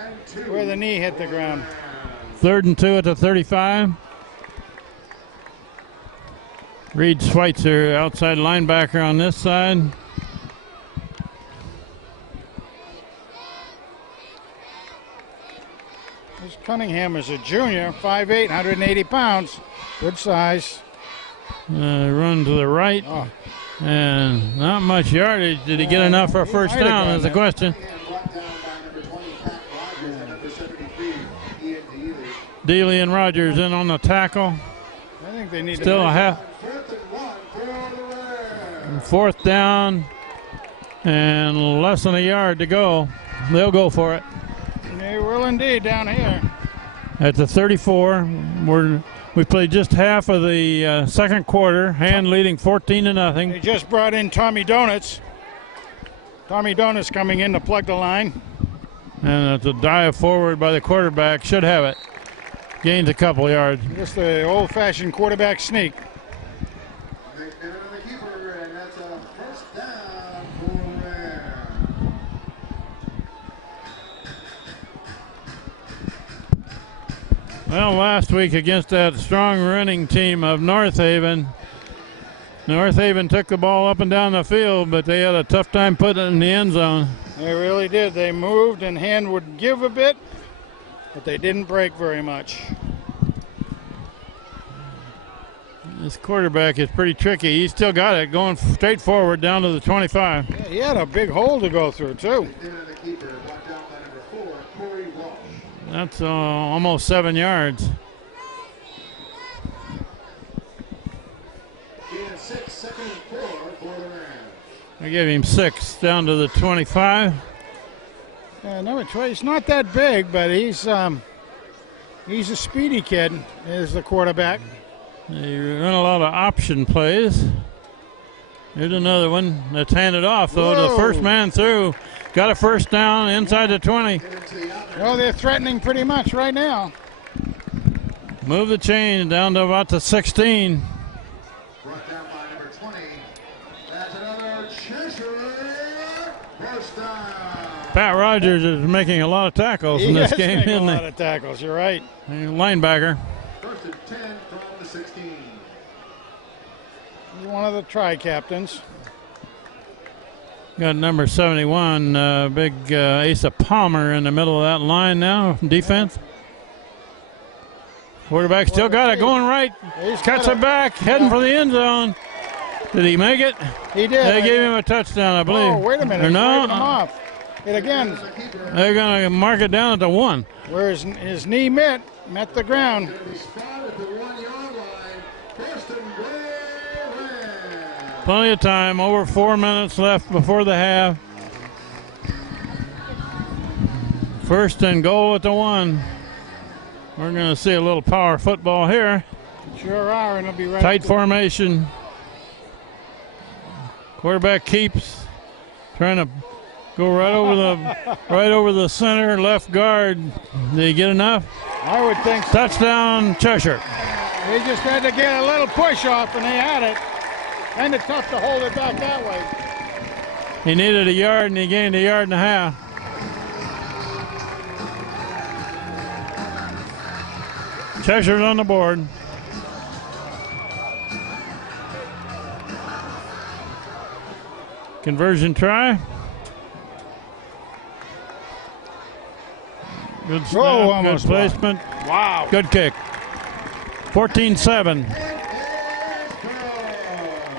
where the knee hit the ground. 3rd and 2 at the 35. Reed Schweitzer, outside linebacker on this side. This Cunningham is a junior, 5'8", 180 pounds. Good size. Run to the right. Oh. And not much yardage. Did he get enough for a first might have down gone is the there. question. Brought down by number 20, Pat Rogers, and number 73, Ian Dealey. Dealey and Rogers in on the tackle. I think they need Still a to. half. 4th and 1 for the Rams. 4th down and less than a yard to go. They'll go for it. They will indeed down here. At the 34, we played just half of the second quarter. Hand leading 14-0. They just brought in Tommy Donuts. Tommy Donuts coming in to plug the line. And it's a dive forward by the quarterback. Should have it. Gains a couple yards. Just the old-fashioned quarterback sneak. They've got another keeper, and that's a first down for the Rams. Well, last week against that strong running team of North Haven, North Haven took the ball up and down the field, but they had a tough time putting it in the end zone. They really did. They moved and Hand would give a bit, but they didn't break very much. This quarterback is pretty tricky. He's still got it going straight forward down to the 25. Yeah, he had a big hole to go through, too. Then the keeper, brought down by number 4, Corey Walsh. That's almost 7 yards. He has 6, 2nd and 4 for the Rams. I gave him 6 down to the 25. Number 20, he's not that big, but he's a speedy kid, is the quarterback. They run a lot of option plays. Here's another one that's handed off, though. Whoa. The first man through. Got a first down inside the 20. Well, they're threatening pretty much right now. Move the chain down to about the 16. Brought down by number 20. That's another Cheshire first down. Pat Rogers is making a lot of tackles in this He is game, making isn't a he? lot of tackles, you're right. Linebacker. 1st and 10 from the 16. He's one of the tri-captains. Got number 71, big Asa Palmer in the middle of that line now, defense. Quarterback still got it, going right. He's Cuts got it back, heading for the end zone. Did he make it? He did. They gave him a touchdown, I believe. Oh, wait a minute. Or He's no? waving him off. And again, They're going to mark it down at the 1. where his knee met the ground. Going to be spotted at the 1 yard line. 1st and goal, Rams. Plenty of time, over 4 minutes left before the half. 1st and goal at the 1. We're going to see a little power football here. Sure are, and it'll be right. Tight formation. Quarterback keeps trying to go right over the center left guard. Did he get enough? I would think so. Touchdown, Cheshire. They just had to get a little push off, and they had it. Kind of tough to hold it back that way. He needed a yard, and he gained a yard and a half. Cheshire's on the board. Conversion try. Good snap, good almost placement. Wow. Good kick. 14-7.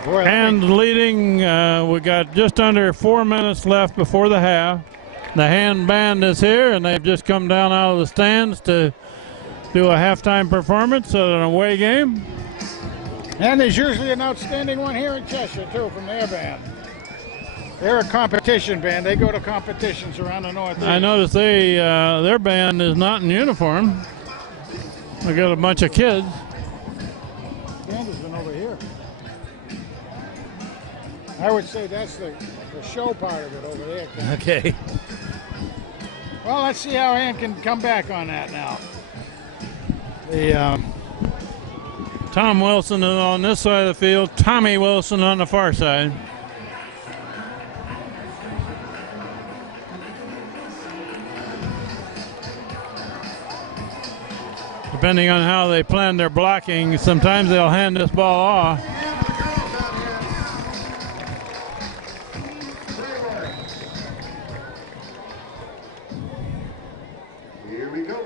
Boy, And leading, we got just under 4 minutes left before the half. The hand band is here, and they've just come down out of the stands to do a halftime performance at an away game. and there's usually an outstanding one here in Cheshire, too, from their band. They're a competition band. They go to competitions around the Northeast. I noticed their band is not in uniform. We got a bunch of kids. Band has been over here. I would say that's the show part of it over there. Ken. Okay. Well, let's see how Ann can come back on that now. Tom Wilson on this side of the field, Tommy Wilson on the far side. Depending on how they plan their blocking, sometimes they'll hand this ball off. Here we go.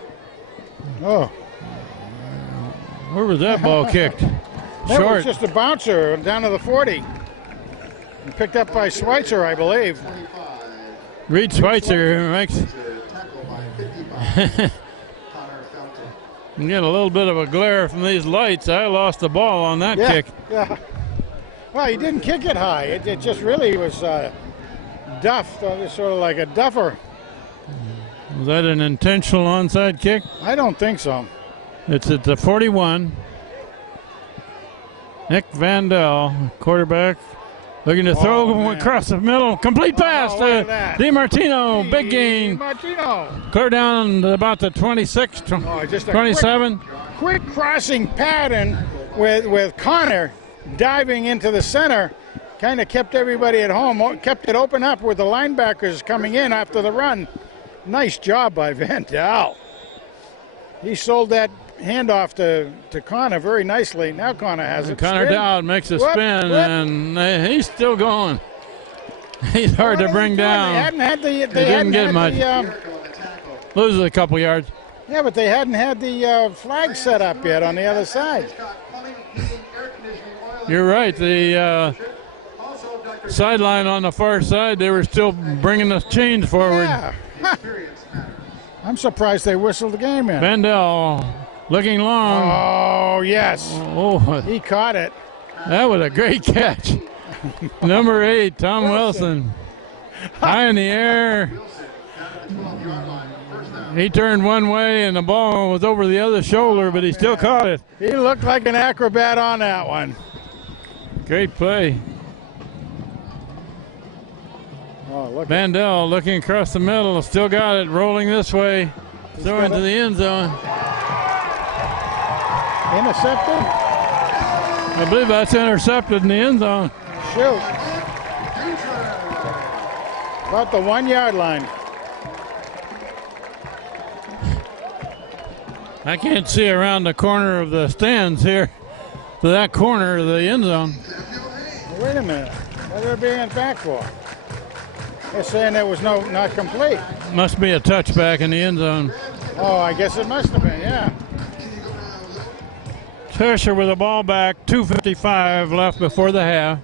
Oh, Where was that ball kicked? that Short. was just a bouncer down to the 40. Picked up by Schweitzer, I believe. 25. Reed Schweitzer makes Tackle by 55. Connor Felton. you get a little bit of a glare from these lights. I lost the ball on that kick. Yeah. Well, he didn't kick it high. It just really was duffed, sort of like a duffer. Was that an intentional onside kick? I don't think so. It's at the 41. Nick Vandell, quarterback, looking to throw man. across the middle. Complete pass look at to that. DiMartino. Big gain. Martino. Clear down to about the 26, Just a 27. quick crossing pattern with Connor diving into the center. Kind of kept everybody at home, kept it open up with the linebackers coming in after the run. Nice job by Vandell. He sold that handoff to Connor very nicely. Now Connor has it. Connor Spin. Dowd makes a Whoop, spin, whoop. and he's still going. He's hard What to are bring they doing? down. They hadn't had the. They didn't hadn't get had much. The, Loses a couple yards. yeah, but they hadn't had the flag set up yet on the other side. You're right. The sideline on the far side, they were still bringing the chains forward. Yeah. I'm surprised they whistled the game in. Vandell looking long. Oh yes, Oh, he caught it. that was a great catch. Number 8, Tom Wilson. High in the air. He turned one way and the ball was over the other shoulder, but he still caught it. He looked like an acrobat on that one. Great play. Oh, look. Vandell looking across the middle, still got it, rolling this way, throwing to the end zone. Intercepted? I believe that's intercepted in the end zone. Shoot. About the 1 yard line. I can't see around the corner of the stands here to that corner of the end zone. Wait a minute. What are they bringing it back for? They're saying there was not complete. Must be a touchback in the end zone. Oh, I guess it must have been, yeah. Cheshire with the ball back, 2:55 left before the half.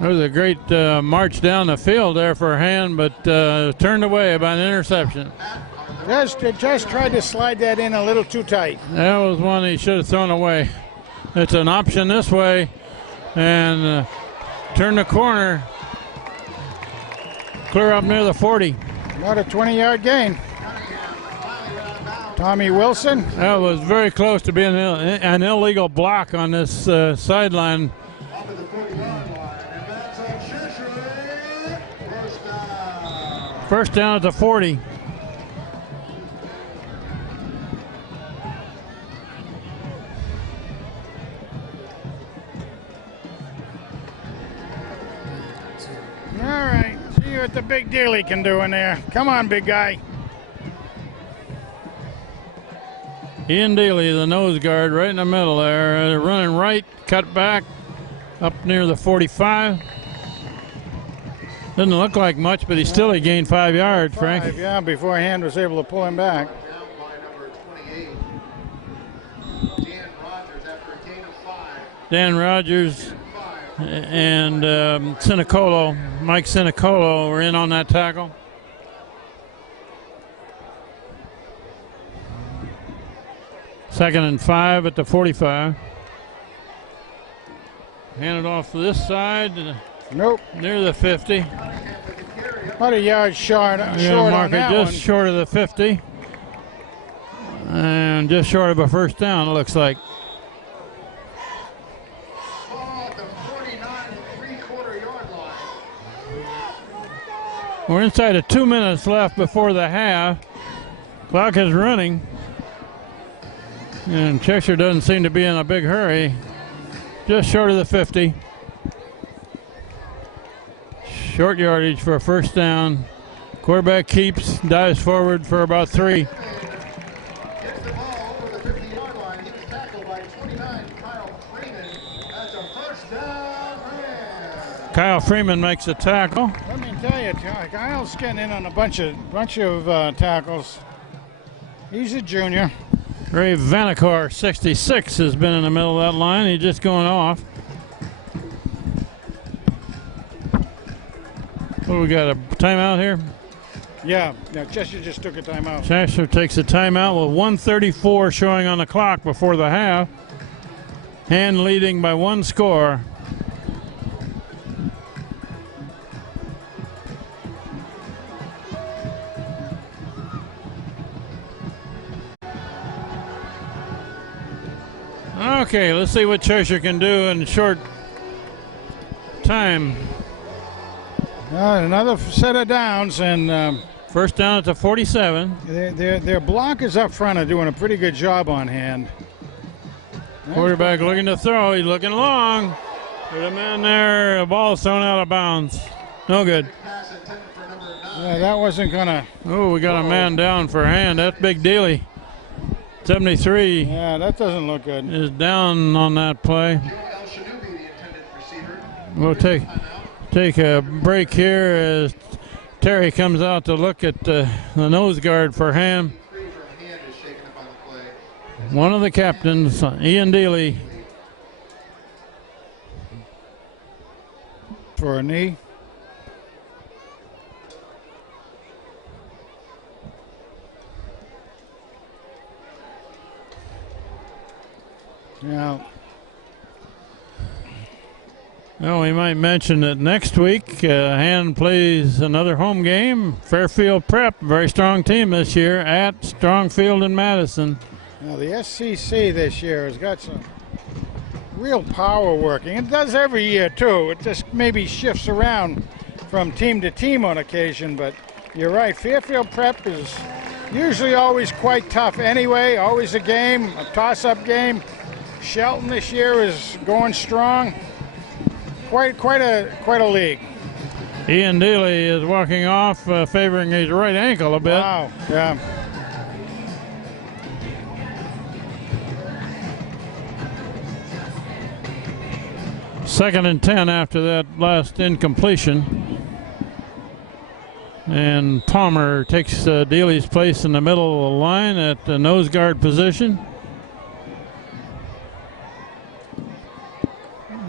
There was a great march down the field there for a hand, but turned away by an interception. Just tried to slide that in a little too tight. That was one he should have thrown away. It's an option this way, and turn the corner, clear up near the 40. Not a 20-yard gain. Tommy Wilson. That was very close to being an illegal block on this sideline. First down at the 40. All right, see what the big dealie can do in there. Come on, big guy. Ian Daly, the nose guard, right in the middle there. Running right, cut back up near the 45. Doesn't look like much, but he gained 5 yards, Frank. Yeah, before Hand was able to pull him back. Down by number 28. Dan Rogers after a gain of 5. Dan Rogers and Sinicolo, Mike Sinicolo were in on that tackle. Second and 5 at the 45. Hand it off to this side, Nope. near the 50. About a yard short Mark on it that just one. short of the 50. And just short of a first down, it looks like. Ball at the 49.75 yard line. We're inside of 2 minutes left before the half. Clock is running. And Cheshire doesn't seem to be in a big hurry. Just short of the 50. Short yardage for a first down. Quarterback keeps, dives forward for about 3. Gets the ball over the 50-yard line. He was tackled by 29, Kyle Freeman. That's a first down. Man. Kyle Freeman makes a tackle. Let me tell you, Kyle's getting in on a bunch of tackles. He's a junior. Ray Vanacore, 66, has been in the middle of that line. He's just going off. What do we got, a timeout here? Yeah, Cheshire just took a timeout. Cheshire takes a timeout with 1:34 showing on the clock before the half. Hand leading by 1 score. Okay, let's see what Cheshire can do in short time. Another set of downs, and First down at the 47. their blockers up front are doing a pretty good job on hand. Quarterback looking to throw. He's looking long. There's a man there. The ball's thrown out of bounds. No good. Yeah, that wasn't gonna. Oh, we got a man down for a hand. That's Big Dealy. 73 Yeah, that doesn't look good. is down on that play. Joe El Shanubi, the intended receiver. We'll take a break here as Terry comes out to look at the nose guard for Ham. Free from hand is shaken up on the play. One of the captains, Ian Dealy. For a knee. Yeah. Well, we might mention that next week, Han plays another home game. Fairfield Prep, very strong team this year at Strongfield in Madison. Now the SCC this year has got some real power working. It does every year too. It just maybe shifts around from team to team on occasion, but you're right. Fairfield Prep is usually always quite tough anyway. Always a game, a toss-up game. Shelton this year is going strong. Quite a league. Ian Dealy is walking off, favoring his right ankle a bit. Wow. Yeah. Second and 10 after that last incompletion. And Palmer takes Dealy's place in the middle of the line at the nose guard position.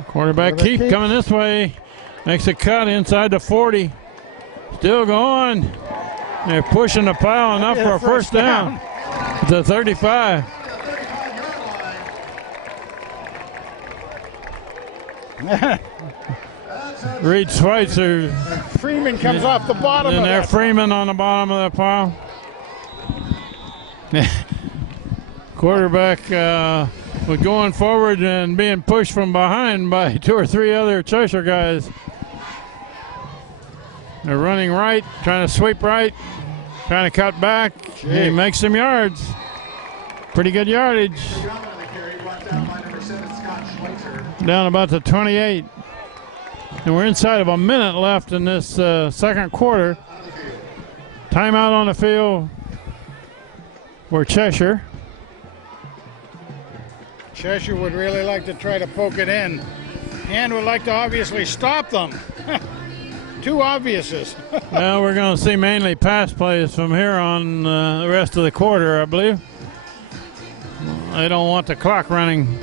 Quarterback keep coming this way. Makes a cut inside the 40. Still going. They're pushing the pile enough for a first down. The 35. Reed Schweitzer. Freeman comes off the bottom And of there that. Freeman on the bottom of that pile. Quarterback was going forward and being pushed from behind by 2 or 3 other Cheshire guys. They're running right, trying to sweep right, trying to cut back. He makes some yards. Pretty good yardage. Down about the 28. And we're inside of a minute left in this second quarter. Timeout on the field for Cheshire. Cheshire would really like to try to poke it in. And would like to obviously stop them. 2 obviouses. Well, we're going to see mainly pass plays from here on the rest of the quarter, I believe. They don't want the clock running.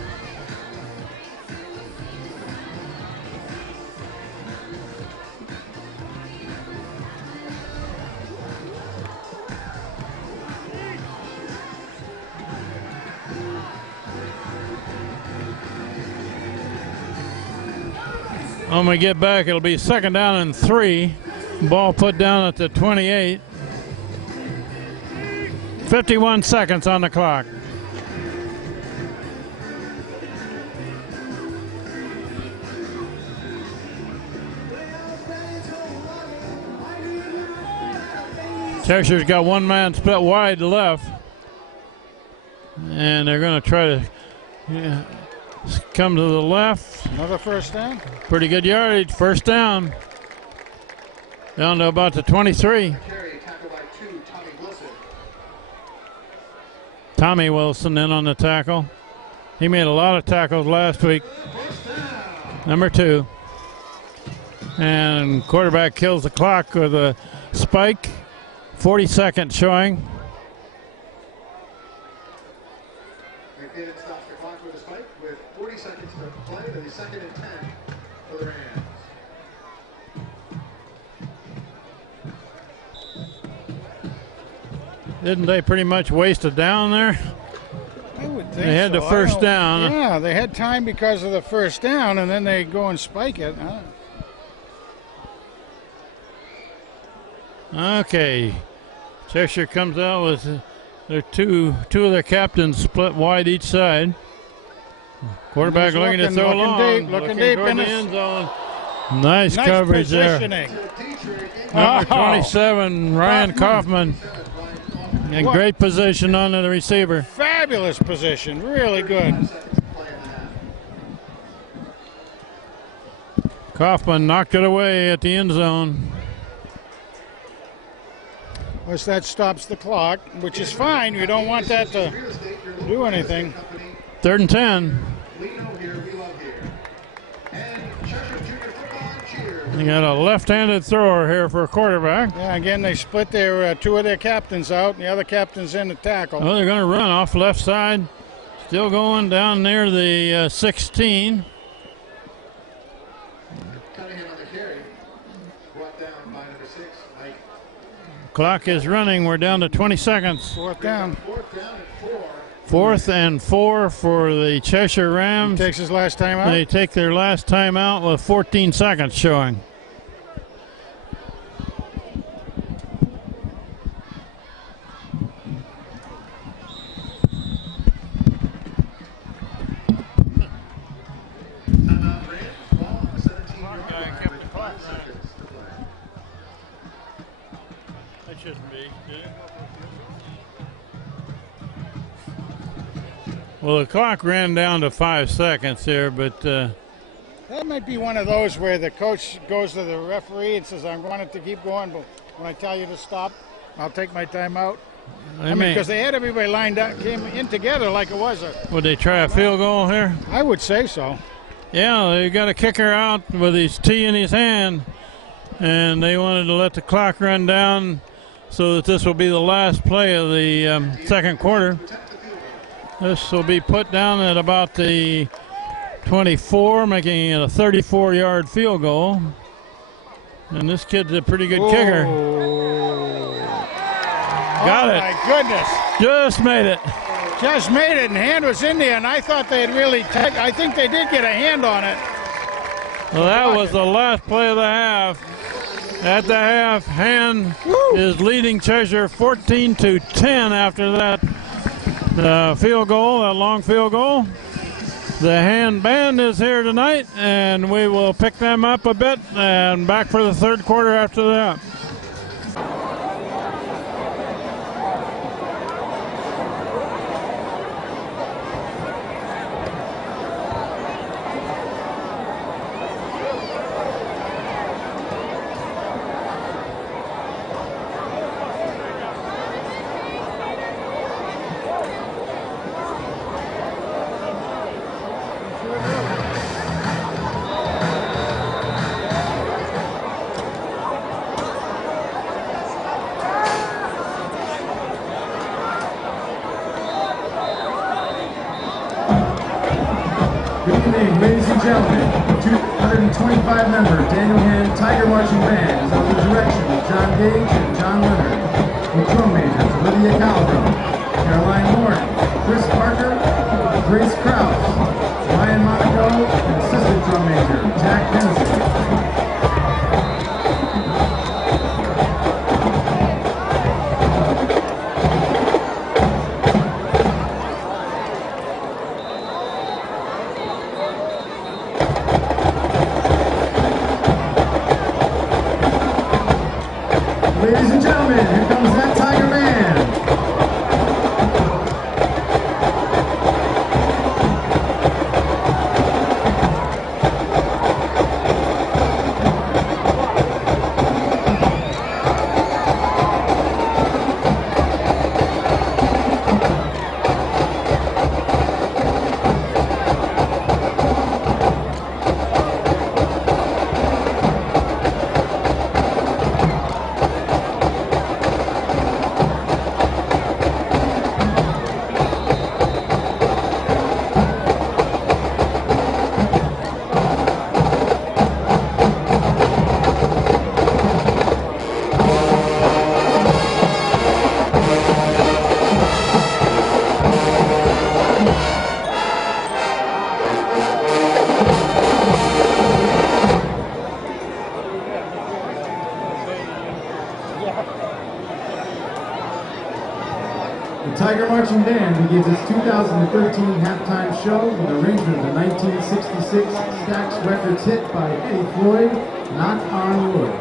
When we get back, it'll be second down and 3. Ball put down at the 28. 51 seconds on the clock. Cheshire's got one man split wide left. And they're going to try to come to the left. Another first down. Pretty good yardage. First down. Down to about the 23. Carry, tackled by 2, Tommy Glisson. Tommy Wilson in on the tackle. He made a lot of tackles last week. Number 2. And quarterback kills the clock with a spike. 40 seconds showing. McDavid stops the clock with a spike with 40 seconds to play to the 2nd and 10 for the Rams. Didn't they pretty much waste a down there? I would think They had so. the I first don't- down. Yeah, they had time because of the first down, and then they go and spike it. Okay. Cheshire comes out with their two of their captains split wide each side. Quarterback He's looking to looking throw long. deep, looking deep toward in the the- end zone. Nice coverage positioning. there. Number 27, Ryan Kaufman. In What? great position on the receiver. Fabulous position, really good. Kaufman knocked it away at the end zone. Unless that stops the clock, which is fine. You don't want that to do anything. 3rd and 10. They got a left-handed thrower here for a quarterback. Yeah, again, they split their 2 of their captains out, and the other captain's in the tackle. Oh, they're going to run off left side. Still going down near the 16. Cunningham on the carry. Brought down by number 6, Mike. Clock is running. We're down to 20 seconds. Fourth down. 4th down and 4. 4th and 4 for the Cheshire Rams. Takes his last time out. They take their last time out with 14 seconds showing. Timeout Rams. Ball on the 17-yard line with 5 seconds to play. That shouldn't be. Well, the clock ran down to 5 seconds there, but That might be one of those where the coach goes to the referee and says, I want it to keep going, but when I tell you to stop, I'll take my time out. I mean, because they had everybody lined up, came in together like it was a. would they try a field goal here? I would say so. Yeah, they got a kicker out with his tee in his hand, and they wanted to let the clock run down so that this will be the last play of the second quarter. This will be put down at about the 24, making it a 34-yard field goal. And this kid's a pretty good kicker. Got it. My goodness. Just made it. Just made it, and hand was in there, and I thought they had really I think they did get a hand on it. Well, that was the last play of the half. At the half, Hand is leading Cheshire 14-10 after that field goal, that long field goal. The Hand band is here tonight, and we will pick them up a bit and back for the third quarter after that. Good evening, ladies and gentlemen. 225-member Daniel Hand Tiger Marching Band is under the direction of John Gage and John Leonard. With drum majors Lydia Calabro, Caroline Moore, Chris Parker, Grace Krause, Ryan Monaco, and assistant drum major Jack Dennison. Ladies and gentlemen, here comes that Tiger Band. Tiger Marching Band begins its 2013 halftime show with an arrangement of the 1966 Stax Records hit by Eddie Floyd, Knock on Wood.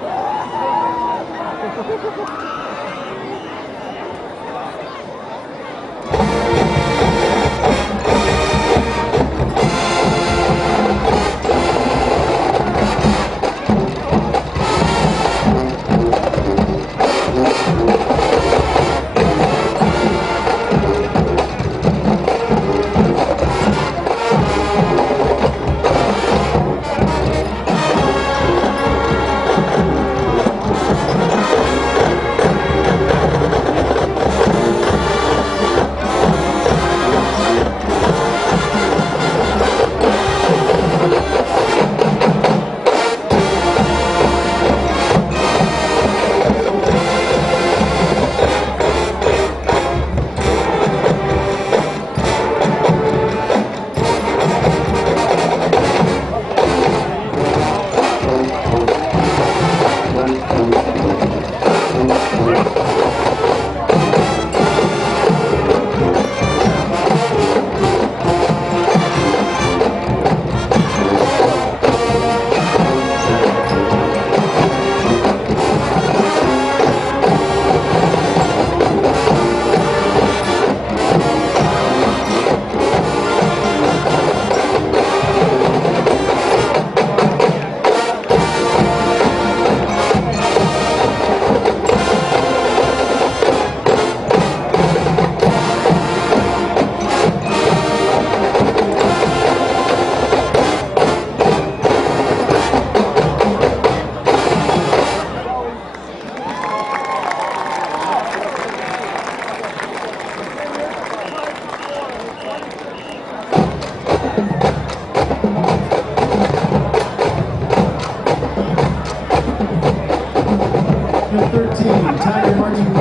Tiger Marching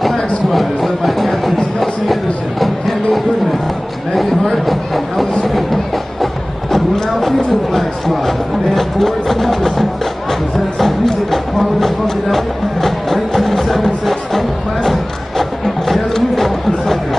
Flag Squad is led by Captains Kelsey Anderson, Kendall Goodman, Megan Hart, and Ella Smith. The Now Future Flag Squad, the band Boards and Numbers, presents the music of Parliament Funkadelic, 1976 funk classic, Tear the Roof Off the Sucker.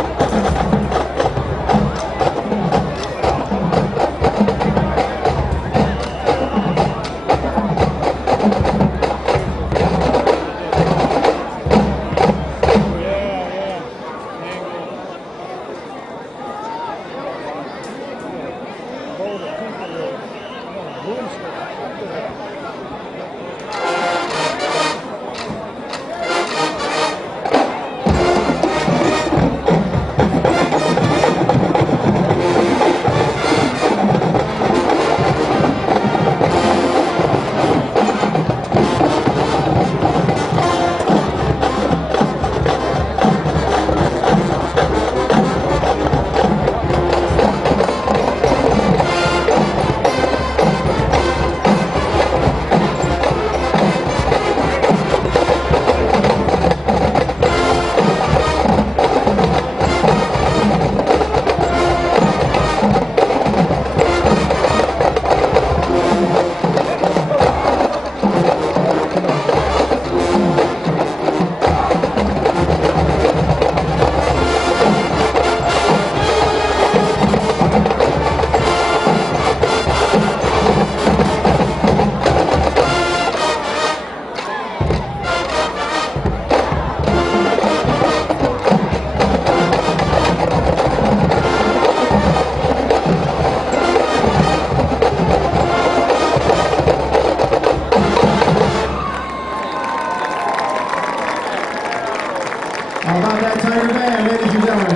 How about that Tiger Band, ladies and gentlemen?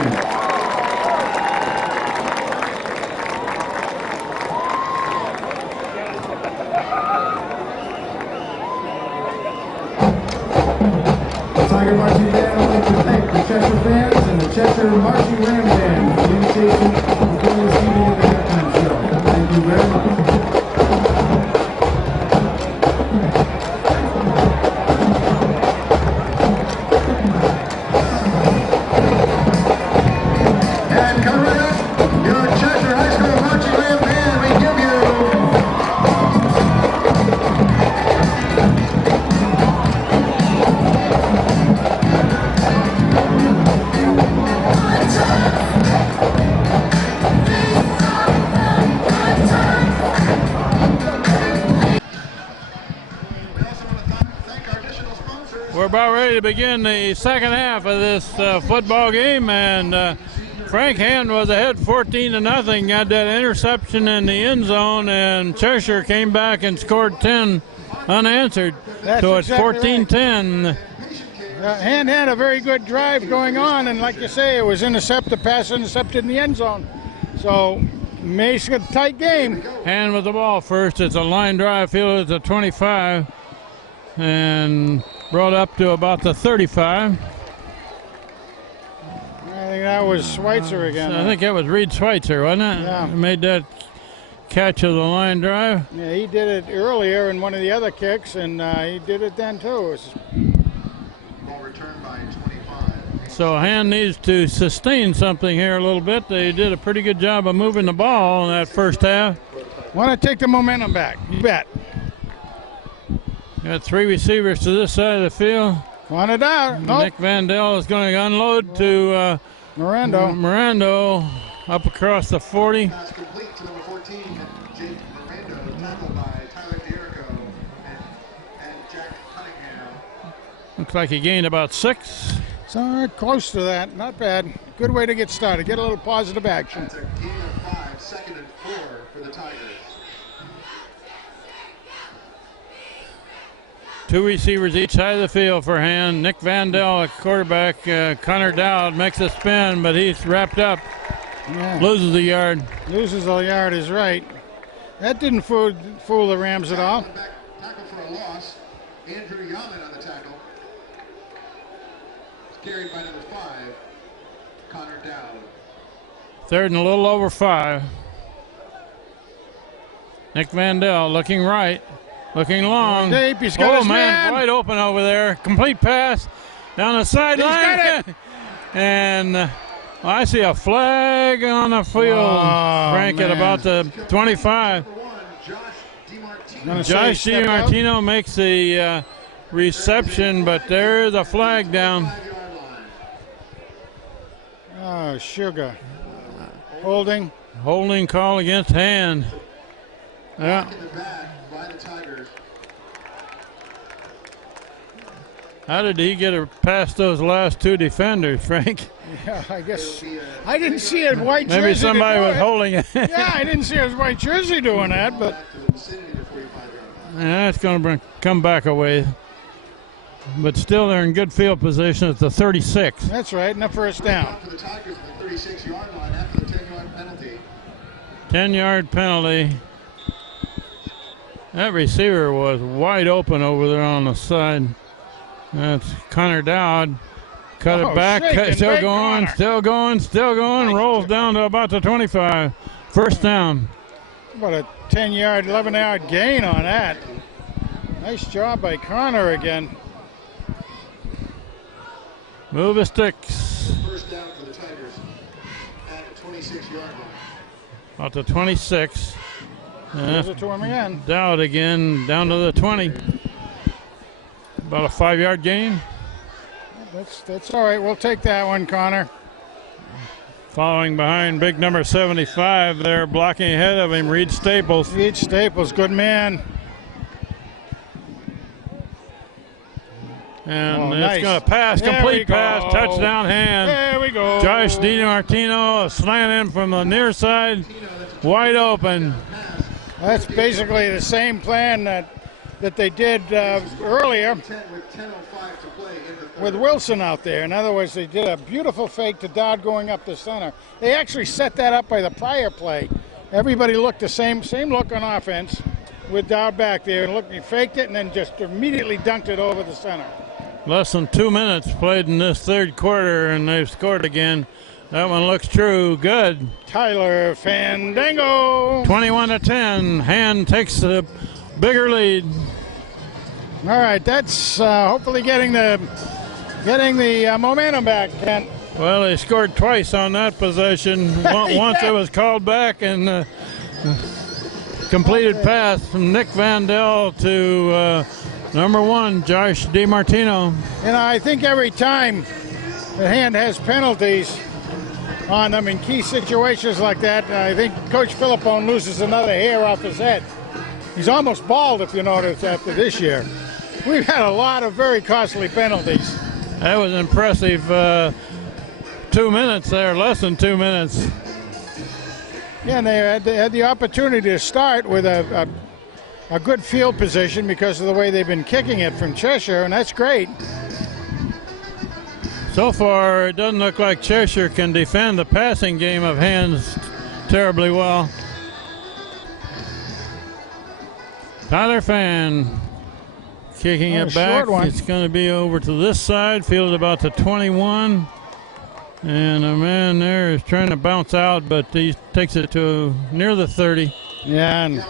The Tiger Marching Band would like to thank the Cheshire fans and the Cheshire Marching Ram Band for the invitation to join this evening at the halftime show. Thank you very much. Thank to begin the second half of this football game, and Frank Hand was ahead 14-0. Got that interception in the end zone, and Cheshire came back and scored 10 unanswered. So it's exactly 14-10. right. Hand had a very good drive going on, and like you say, it was intercepted, pass intercepted in the end zone. So Mace got a tight game. Hand with the ball first. It's a line drive, field at the 25, and brought up to about the 35. I think that was Schweitzer again. I think that was Reed Schweitzer, wasn't it? Yeah. Made that catch of the line drive. Yeah, he did it earlier in one of the other kicks, and he did it then too. It was Ball returned by 25. So Hand needs to sustain something here a little bit. They did a pretty good job of moving the ball in that first half. want to take the momentum back. You bet. Got three receivers to this side of the field. Want it out. Nope. Nick Vandell is going to unload to Mirando. up across the 40. Pass complete to number 14, Jake Mirando, tackled by Tyler D'Erico and Jack Cunningham. Looks like he gained about 6. So close to that. Not bad. Good way to get started. Get a little positive action. That's a gain of 5, second and 4 for the Tigers. Two receivers each side of the field for Hand. Nick Vandell, a quarterback. Connor Dowd makes a spin, but he's wrapped up. Yeah. Loses a yard. Loses a yard is right. That didn't fool the Rams at all. Back, tackle for a loss. Andrew Yaman on the tackle. It's carried by number 5, Connor Dowd. Third and a little over 5. Nick Vandell looking right, looking long. Deep, he's got his man. Wide open over there. Complete pass down the sideline. And I see a flag on the field. Frank at about the 25. Josh DiMartino makes the reception, but there's a flag down. Oh, sugar. Holding. Holding call against Hand. Yeah. How did he get past those last two defenders, Frank? Yeah, I guess I didn't see a white jersey. Maybe somebody was holding it. Yeah, I didn't see his white jersey doing that, but yeah, it's going to come back a way. But still, they're in good field position at the 36. That's right, and the first down. For the Tigers at the 36-yard line after the 10-yard penalty. 10-yard penalty. That receiver was wide open over there on the side. That's Connor Dowd. Cut it back. Still going. Rolls down to about the 25. First down. About a 10-yard, 11-yard gain on that. Nice job by Connor again. Move the sticks. First down for the Tigers at the 26-yard line. About the 26. Gives it to him again. Dowd again, down to the 20. About a 5-yard gain. That's all right. We'll take that one, Connor. Following behind big number 75 there, blocking ahead of him, Reed Staples. Reed Staples, good man. And it's nice. going to pass, complete pass, touchdown Hand. There we go. Josh DiMartino, a slant in from the near side, wide open. That's basically the same plan that they did earlier with Wilson out there. In other words, they did a beautiful fake to Dodd going up the center. They actually set that up by the prior play. Everybody looked the same look on offense with Dodd back there. Look, he faked it and then just immediately dunked it over the center. Less than 2 minutes played in this third quarter, and they've scored again. That one looks true. Good. Tyler Fandango. 21-10. Hand takes the bigger lead. All right, that's hopefully getting the momentum back, Kent. Well, they scored twice on that possession. Once it was called back and completed pass from Nick Vandell to number 1, Josh DiMartino. You know, I think every time the Hand has penalties on them in key situations like that, I think Coach Philippone loses another hair off his head. He's almost bald, if you notice, after this year. We've had a lot of very costly penalties. That was impressive. 2 minutes there, less than 2 minutes. Yeah, and they had the opportunity to start with a good field position because of the way they've been kicking it from Cheshire, and that's great. So far, it doesn't look like Cheshire can defend the passing game of Hands terribly well. Tyler Fan kicking it back. It's going to be over to this side, fielded about the 21. And the man there is trying to bounce out, but he takes it to near the 30. Yeah, and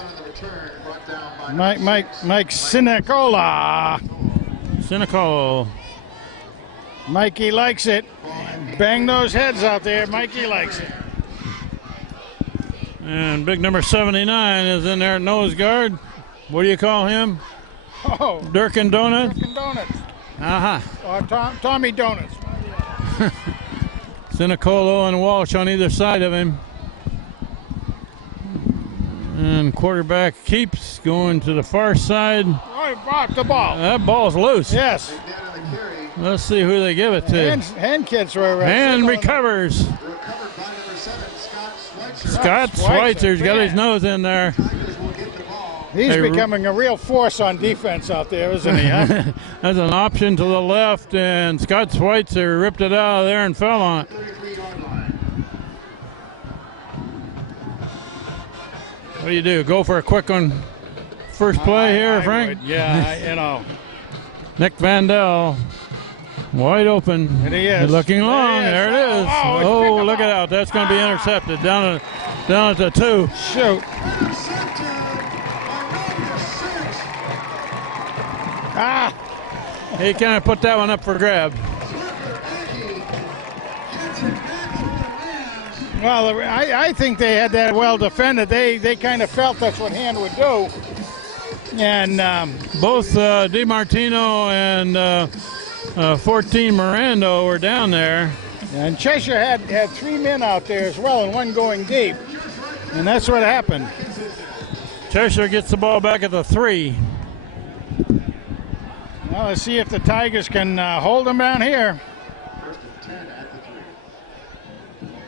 Mike Sinicola. Mikey likes it. Bang those heads out there. Mikey likes it. And big number 79 is in there at nose guard. What do you call him? Oh, Durkin Donuts? Durkin Donuts. Uh-huh. Or Tommy Donuts. Sinicolo and Walsh on either side of him. And quarterback keeps going to the far side. Oh, he blocked the ball. That ball's loose. Yes. Let's see who they give it to. Hand kids were and recovers. Scott Schweitzer's got his nose in there. He's becoming a real force on defense out there, isn't he? Huh? That's an option to the left, and Scott Schweitzer ripped it out of there and fell on it. What do you do? Go for a quick one? First play here, Frank? Yeah, Nick Vandell, wide open. And he is. Looking long. There it is. Oh, look it out. That's going to be intercepted down at the 2. Shoot. He kind of put that one up for grab. Well, I think they had that well defended. They kind of felt that's what Hand would do. And both DiMartino and 14 Mirando were down there. And Cheshire had 3 men out there as well, and one going deep. And that's what happened. Cheshire gets the ball back at the 3. Well, let's see if the Tigers can hold them down here.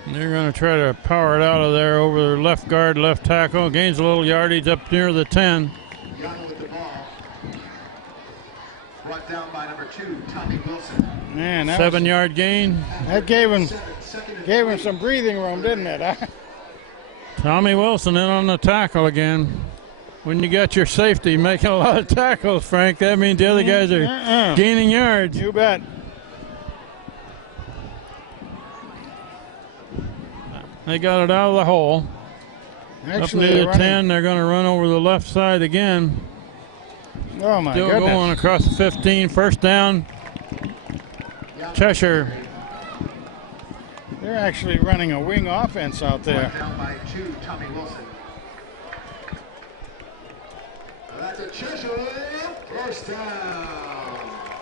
They're going to try to power it out of there over their left guard, left tackle. Gains a little yardage up near the 10. Brought down by number 2, Tommy Wilson. Man, 7-yard gain. That gave him some breathing room, didn't it? Huh? Tommy Wilson in on the tackle again. When you got your safety making a lot of tackles, Frank, that means the other guys are gaining yards. You bet. They got it out of the hole. Actually, up near the 10, they're going to run over the left side again. Oh, my Still goodness. going across the 15, first down. Cheshire. They're actually running a wing offense out there. Down by 2, Tommy Wilson. That's a Cheshire first down.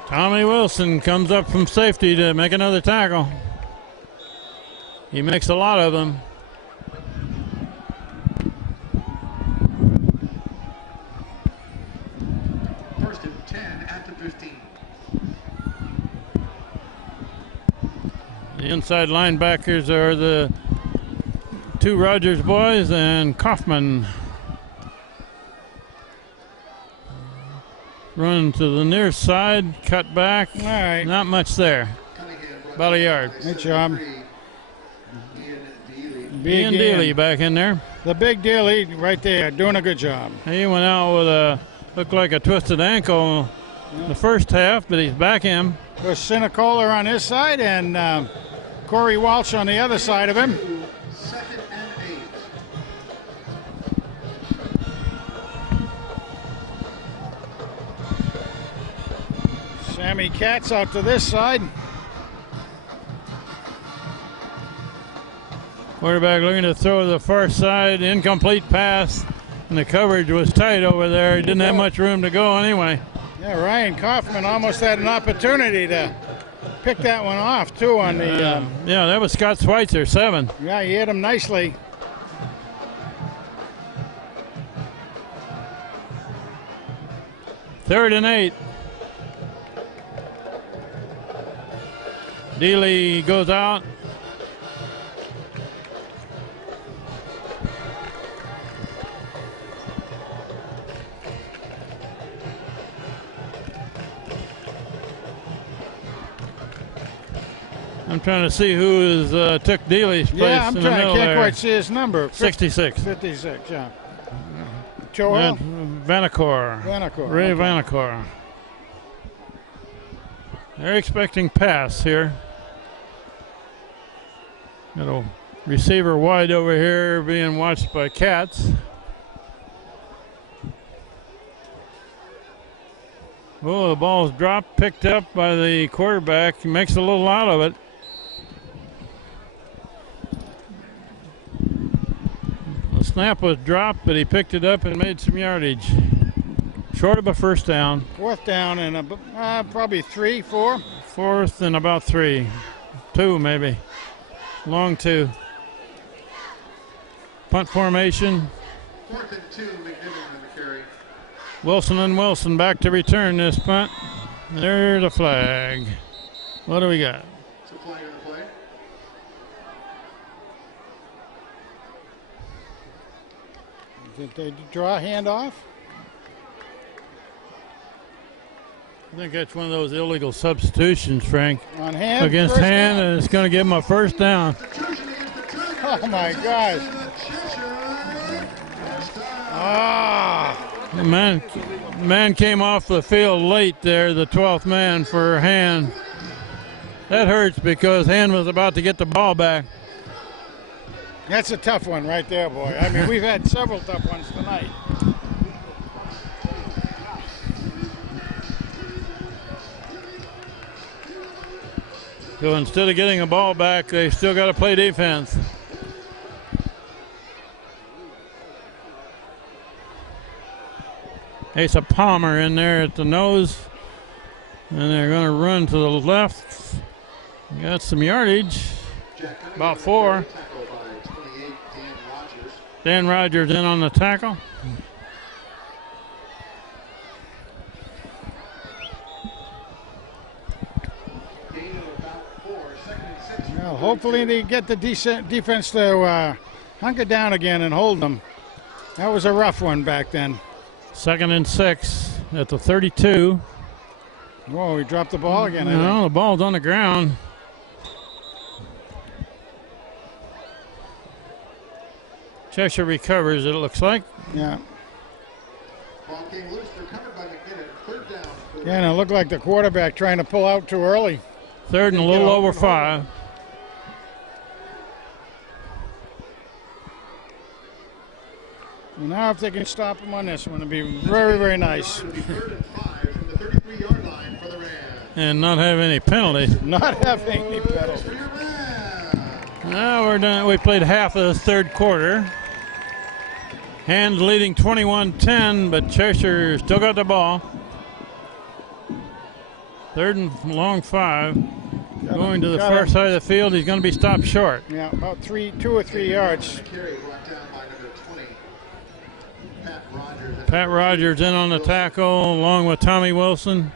Tommy Wilson comes up from safety to make another tackle. He makes a lot of them. First and 10 at the 15. The inside linebackers are the 2 Rogers boys and Kaufman. Run to the near side, cut back. All right. Not much there. About a yard. Good job. Ian Dealey back in there. The big Dealey right there, doing a good job. He went out with a, looked like a twisted ankle the first half, but he's back in. There's Sinicola on his side and Corey Walsh on the other side of him. Second and 8. Sammy Katz out to this side. Quarterback looking to throw to the far side, incomplete pass, and the coverage was tight over there. He didn't have much room to go anyway. Yeah, Ryan Kaufman almost had an opportunity to pick that one off too on the. Yeah, that was Scott Schweitzer, 7. Yeah, he hit him nicely. Third and 8. Dealey goes out. I'm trying to see who is took Dealey's place Yeah, I'm in the trying. I middle can't there. quite see his number. 66. 56. Yeah. Joel Vanacore. Vanacore. Ray Okay. Vanacore. They're expecting pass here. Got a receiver wide over here being watched by Cats. Oh, the ball's dropped, picked up by the quarterback. He makes a little out of it. The snap was dropped, but he picked it up and made some yardage. Short of a first down. 4th down and probably 3, 4. 4th and about 3. 2 maybe. Long 2. Punt formation. 4th and 2, McNiven on the carry. Wilson and Wilson back to return this punt. There's a flag. What do we got? It's a flag on the play. Did they draw a handoff? I think that's one of those illegal substitutions, Frank. On hand? Against First hand, down. and it's going to give him a first down. Oh my gosh. Ah. The man came off the field late there, the 12th man for Hand. That hurts because Hand was about to get the ball back. That's a tough one right there, boy. I mean, we've had several tough ones tonight. So instead of getting a ball back, they still got to play defense. Asa Palmer in there at the nose. And they're going to run to the left. Got some yardage. About 4. Dan Rogers in on the tackle. Well, hopefully they get the defense to hunker down again and hold them. That was a rough one back then. 2nd and 6 at the 32. Whoa, he dropped the ball again. I No, think. the ball's on the ground. Cheshire recovers, it looks like. Yeah. Ball came loose, recovered by McNiven. 3rd down. Yeah, and it looked like the quarterback trying to pull out too early. 3rd and a little over 5. And now if they can stop him on this one, it'd be very, very nice. It'll be 3rd and 5 from the 33-yard line for the Rams. And not have any penalties. Not having any penalties. For your Rams. Now we're done. We played half of the 3rd quarter. Hands leading 21-10, but Cheshire still got the ball. 3rd and long 5. Going to the far side of the field, he's going to be stopped short. Yeah, about 2 or 3 yards. Carry brought down by number 20. Pat Rogers. Pat Rogers in on the tackle along with Tommy Wilson.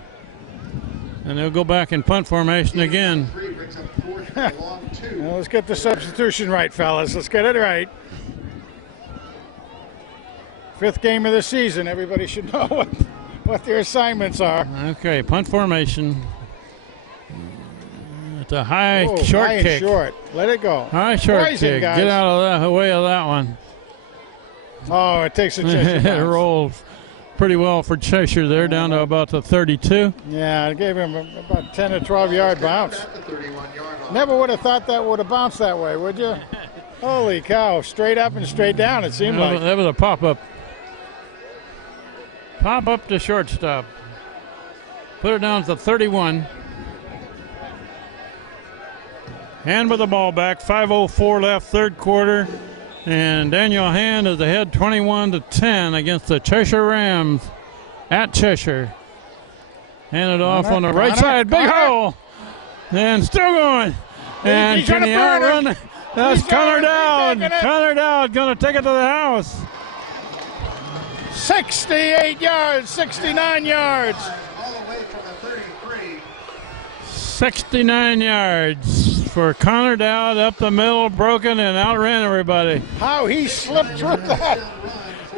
And they'll go back in punt formation again. 3 brings up 4th and a long 2. Now let's get the substitution right, fellas. Let's get it right. 5th game of the season. Everybody should know what their assignments are. Okay, punt formation. It's a high Whoa, short high and kick. short. Let it go. High short Poison, kick. guys. Get out of the way of that one. Oh, it takes a Cheshire It bounce. rolled pretty well for Cheshire there, down to about the 32. Yeah, it gave him about 10 or 12 yard bounce. At the 31-yard line. Never would have thought that would have bounced that way, would you? Holy cow, straight up and straight down it seemed like. That was a pop-up. Pop-up to shortstop. Put it down to 31. Hand with the ball back. 5:04 left, 3rd quarter. And Daniel Hand is ahead 21-10 against the Cheshire Rams at Cheshire. Handed off on the right side. Big hole. And still going. And He's can gonna he burn it. outrun? That's He's Connor Dowd. taking it. Connor Dowd going to take it to the house. 68 yards, 69 yards. All the way from the 33. 69 yards for Connor Dowd, up the middle, broken, and outran everybody. How he slipped through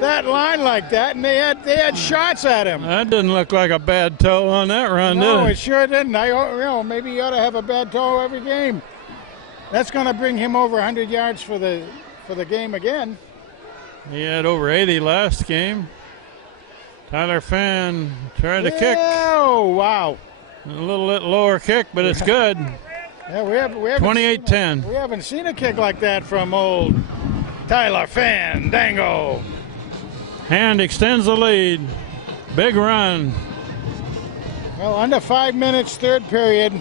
that line like that, and they had shots at him. That didn't look like a bad toe on that run, No, did it sure didn't. Maybe he ought to have a bad toe every game. That's going to bring him over 100 yards for the game again. He had over 80 last game. Tyler Fan tried to kick. Oh, wow. A little bit lower kick, but it's good. Yeah, we haven't 28-10. We haven't seen a kick like that from old Tyler Fan Dango. Hand extends the lead. Big run. Well, under 5 minutes, third period.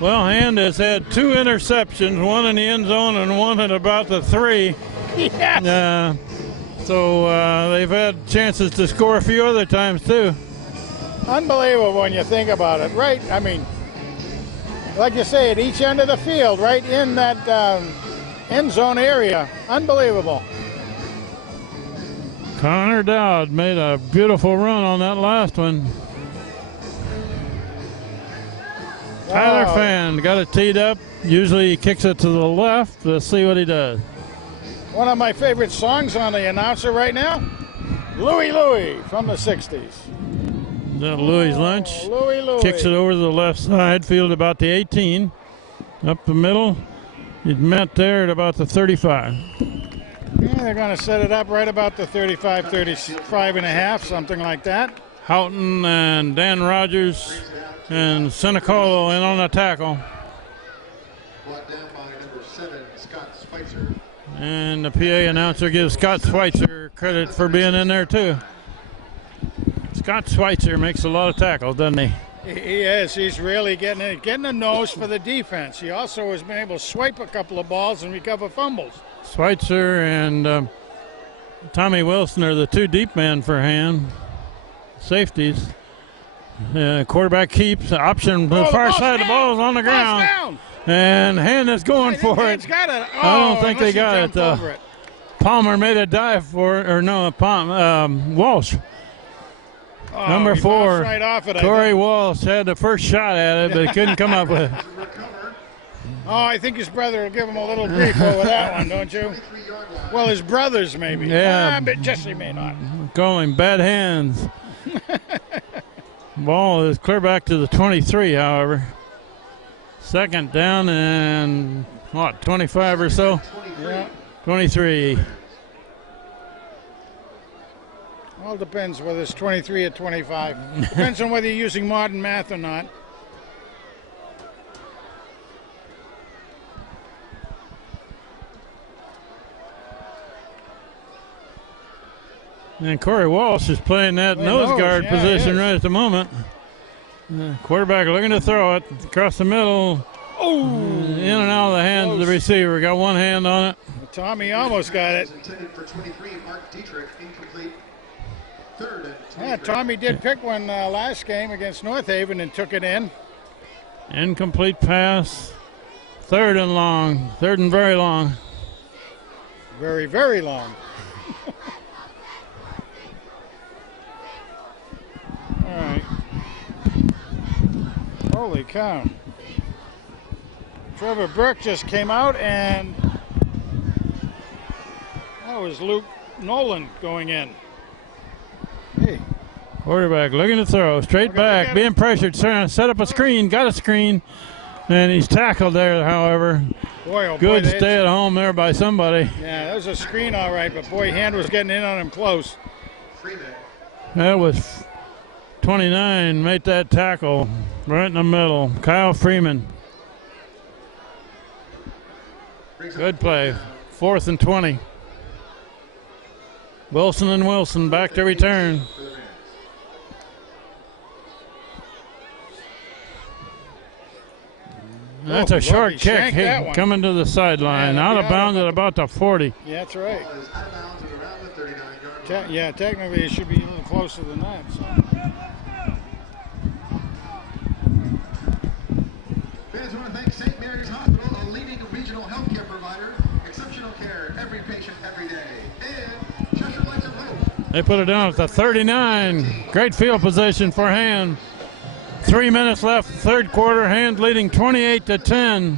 Well, Hand has had 2 interceptions, one in the end zone and one at about the 3. Yes. So they've had chances to score a few other times too. Unbelievable when you think about it, right? I mean, like you say, at each end of the field, right in that end zone area. Unbelievable. Connor Dowd made a beautiful run on that last one. Tyler Fan got it teed up. Usually he kicks it to the left. Let's see what he does. One of my favorite songs on the announcer right now, Louie Louie from the 60s. Is that Louie's lunch? Louie Louie. Kicks it over to the left side, field about the 18. Up the middle, it met there at about the 35. Yeah, they're going to set it up right about the 35, 35 and a half, something like that. Houghton and Dan Rogers and Senecolo in on the tackle. Brought down by number 7, Scott Schweitzer. And the PA announcer gives Scott Schweitzer credit for being in there too. Scott Schweitzer makes a lot of tackles, doesn't he? He is. He's really getting a nose for the defense. He also has been able to swipe a couple of balls and recover fumbles. Schweitzer and Tommy Wilson are the 2 deep men for Hand. Safeties. Quarterback keeps option to the far side. The ball's on the ground. Down. And Hand is going for it. Hand's got it. I don't think they got it though. Over it. Palmer made a dive for it, or no, Walsh. Number 4, right off it, Corey Walsh had the first shot at it, but he couldn't come up with it. Oh, I think his brother will give him a little grief over that one, don't you? Well, his brothers maybe. Yeah. But Jesse may not. Call him bad hands. Ball is clear back to the 23, however. Second down and, 25 or so? Yeah. 23. All depends whether it's 23 or 25. Depends on whether you're using modern math or not. And Corey Walsh is playing that nose guard position right at the moment. Quarterback looking to throw it across the middle. Oh! In and out of the hands of the receiver. Got one hand on it. Tommy almost got it. Intended for 23, Mark Dietrich, incomplete. Third and 23. Yeah, Tommy did pick one last game against North Haven and took it in. Incomplete pass. Third and long. Third and very long. Very, very long. All right. Holy cow. Trevor Burke just came out, and that was Luke Nolan going in. Hey. Quarterback looking to throw. Straight back. Being pressured. Trying to set up a screen. Got a screen. And he's tackled there, however. Boy, oh Good boy, stay at home there by somebody. Yeah, that was a screen all right, but boy, Hand was getting in on him close. That was 29. Made that tackle right in the middle. Kyle Freeman. Good play. 4th and 20. Wilson and Wilson back to return. That's a short kick coming to the sideline. Out of bounds at about the 40. Yeah, that's right. Yeah, technically it should be a little closer than that. So. Fans want to thank St. Mary's Hospital, a leading regional healthcare provider. exceptional care, every patient, every day. And Cheshire Lights of Hope. They put it down at the 39. Great field position for Hand. 3 minutes left, third quarter. Hand leading 28-10.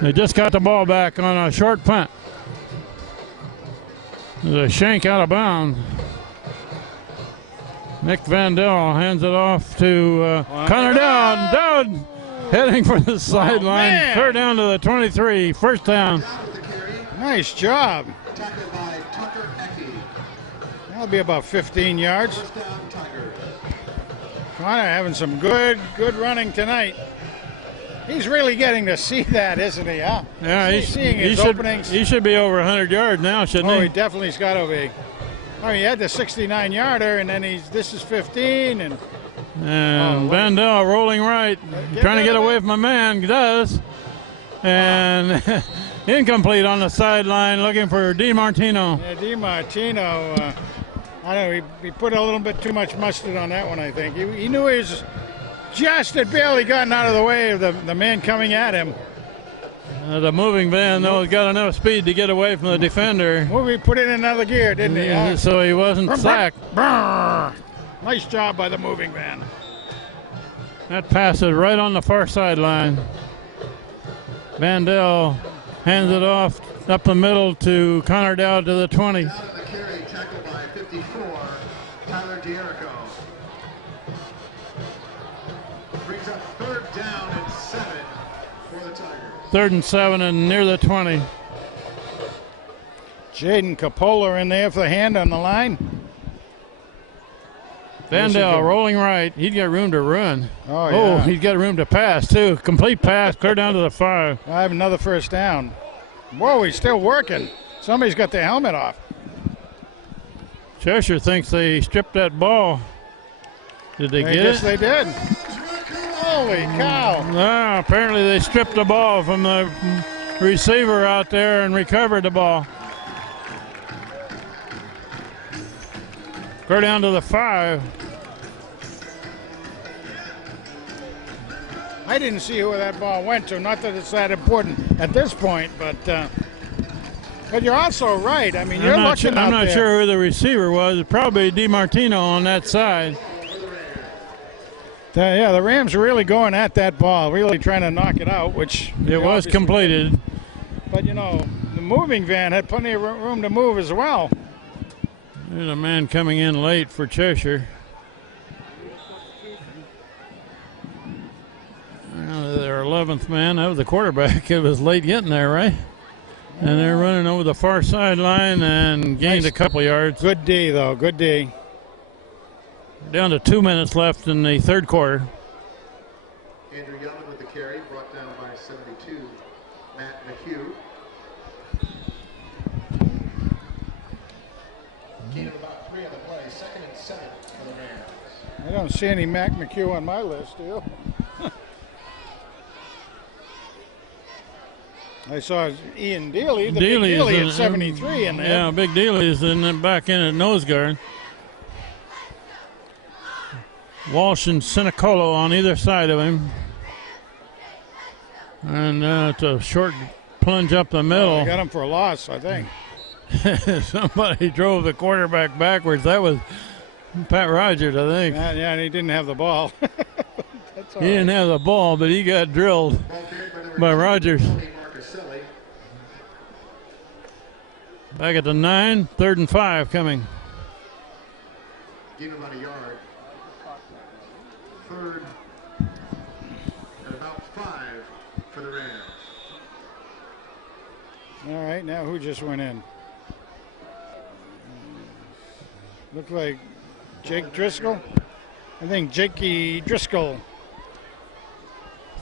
They just got the ball back on a short punt. There's a shank out of bounds. Nick Vandell hands it off to Connor Dowd. Dowd heading for the sideline. Man. Clear down to the 23. First down. Nice job. Tackled by Tucker Ecke. That'll be about 15 yards. First down, Tiger. Connor having some good running tonight. He's really getting to see that, isn't he? Huh? Yeah, He's seeing his openings. He should be over 100 yards now, shouldn't Oh, he? he definitely's got to be. Oh, he had the 69-yarder, and then this is 15, and Vandell rolling right, trying to get away from a man. Does. And incomplete on the sideline, looking for DiMartino. yeah, DiMartino, I don't know, he put a little bit too much mustard on that one, I think. He knew he was just had barely gotten out of the way of the man coming at him. The moving van, though, has got enough speed to get away from the defender. Movie put it in another gear, didn't he? Huh? So he wasn't sacked. Brr. Nice job by the moving van. That pass is right on the far sideline. Vandell hands it off up the middle to Connor Dowd to the 20. Out of the carry, tackled by 54, Tyler D'Erico. Brings up third down and 7 for the Tigers. 3rd and 7 and near the 20. Jaden Capola in there for the Hand on the line. Vandell rolling right. He's got room to run. Oh, yeah. He's got room to pass, too. Complete pass, clear down to the 5. I have another first down. Whoa, he's still working. Somebody's got the helmet off. Cheshire thinks they stripped that ball. Did they I get guess it? they did. Holy cow. No, apparently they stripped the ball from the receiver out there and recovered the ball. Clear down to the 5. I didn't see who that ball went to. Not that it's that important at this point, but you're also right. I mean, you're I'm looking out I'm not there. sure who the receiver was. Probably DiMartino on that side. Yeah, the Rams are really going at that ball, really trying to knock it out, which It they was obviously completed. did. But, you know, the moving van had plenty of room to move as well. There's a man coming in late for Cheshire. Their 11th man, that was the quarterback. It was late getting there, right? And they're running over the far sideline and gained a couple yards. Good D, though. Good D. Down to 2 minutes left in the third quarter. Andrew Youngman with the carry, brought down by 72, Matt McHugh. Gain of about 3 on the play, 2nd and 7 for the Rams. I don't see any Mac McHugh on my list, do you? I saw Ian Dealey, the big Dealey at 73 in there. Yeah, Big Dealey's in the back end at nose guard. Walsh and Sinicolo on either side of him. And it's a short plunge up the middle. Got him for a loss, I think. Somebody drove the quarterback backwards. That was Pat Rogers, I think. Yeah, and he didn't have the ball. That's all He didn't right. have the ball, but he got drilled Ball carried by number by 2, Rogers. Tony Marcaselli. Back at the 9, 3rd and 5 coming. Gain about a yard. 3rd and about 5 for the Rams. All right, now who just went in? Looked like Jake Driscoll. I think Jakey Driscoll.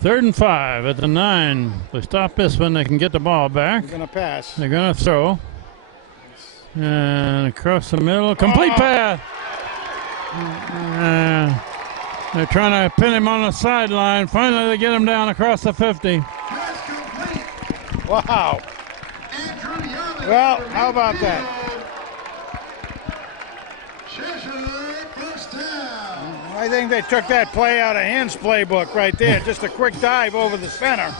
3rd and 5 at the 9. If they stop this one, they can get the ball back. He's going to pass. They're going to throw. And across the middle, complete pass. They're trying to pin him on the sideline. Finally, they get him down across the 50. Pass complete. Wow. Andrew Youngman. Well, how about that? Cheshire first down. I think they took that play out of Hand's playbook right there. Just a quick dive over the center.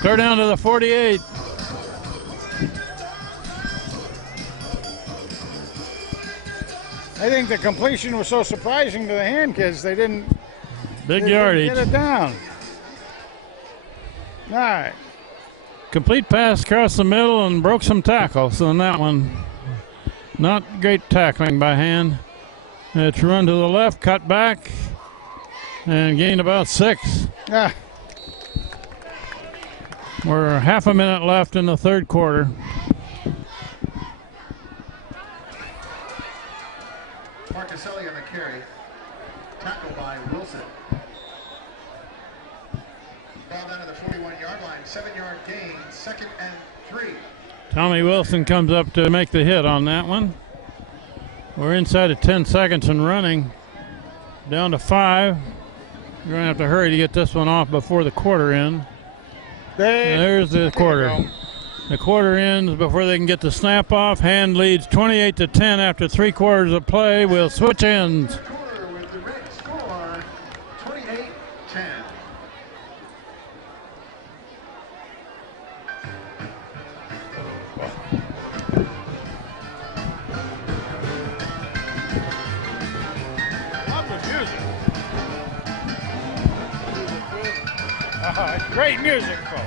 Clear down to the 48. I think the completion was so surprising to the hand kids, they didn't Yardage. get it down. All right. Complete pass across the middle and broke some tackles on that one. Not great tackling by hand. It's run to the left, cut back, and gained about 6. Ah. We're half a minute left in the third quarter. Marcaselli on the carry. Tackle by Wilson. Ball down to the 41-yard line. 7-yard gain. 2nd and 3. Tommy Wilson comes up to make the hit on that one. We're inside of 10 seconds and running. Down to 5. We're going to have to hurry to get this one off before the quarter ends. There's the quarter. The quarter ends before they can get the snap off. Hand leads 28-10 after 3 quarters of play. We'll switch ends. Quarter with the red score 28-10. Love the music. Great music, folks.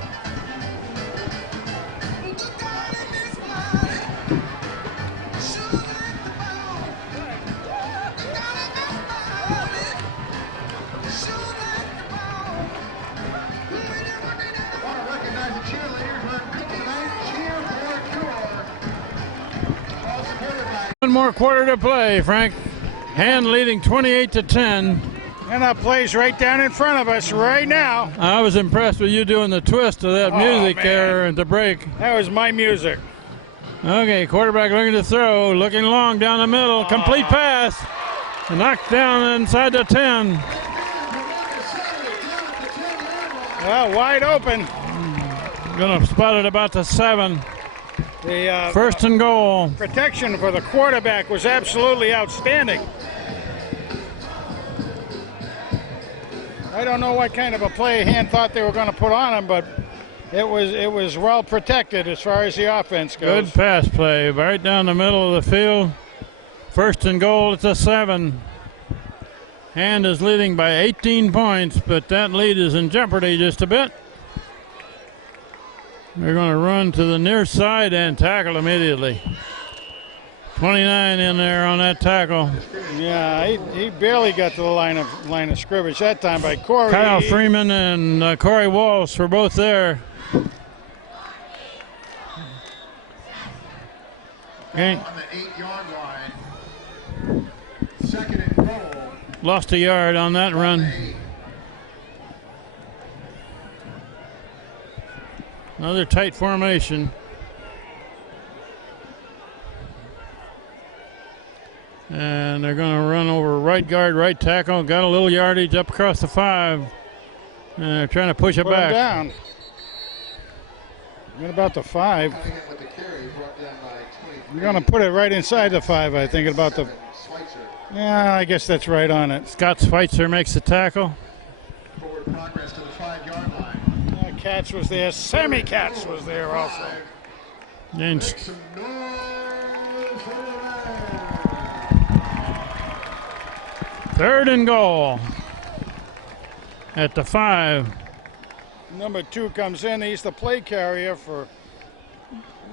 One more quarter to play, Frank. Hand leading 28-10. And that plays right down in front of us right now. I was impressed with you doing the twist of that music man. there at the break. That was my music. Okay, quarterback looking to throw, looking long down the middle, complete pass, knocked down inside the 10. Well, wide open. Gonna spot it about the 7. The First and goal. protection for the quarterback was absolutely outstanding. I don't know what kind of a play Hand thought they were going to put on him, but it was well protected as far as the offense goes. Good pass play, right down the middle of the field. First and goal, it's a 7. Hand is leading by 18 points, but that lead is in jeopardy just a bit. They're going to run to the near side and tackle immediately. 29 in there on that tackle. Yeah, he barely got to the line of scrimmage that time by Corey. Kyle Freeman and Corey Walsh were both there. Okay. On the 8-yard line. 2nd and goal. Lost a yard on that run. Another tight formation. And they're going to run over right guard, right tackle. Got a little yardage up across the 5. And they're trying to push it Put him back. down. What about the 5? You're going to put it right inside the 5, I think, about the... Yeah, I guess that's right on it. Scott Schweitzer makes the tackle. Forward progress to the 5-yard line. Katz was there. Sammy Katz was there also. And Some noise for the Rams. third and goal at the 5. Number 2 comes in. He's the play carrier for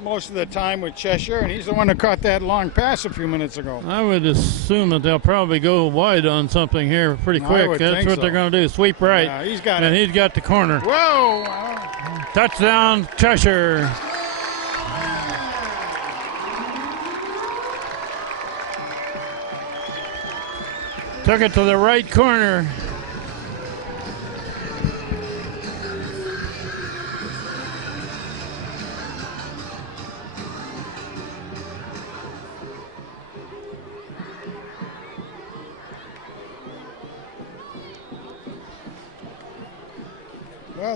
most of the time with Cheshire, and he's the one that caught that long pass a few minutes ago. I would assume that they'll probably go wide on something here pretty I quick. would That's think what so. they're going to do. Sweep right. Yeah, he's got and it. he's got the corner. Whoa! Touchdown, Cheshire. Took it to the right corner. Well,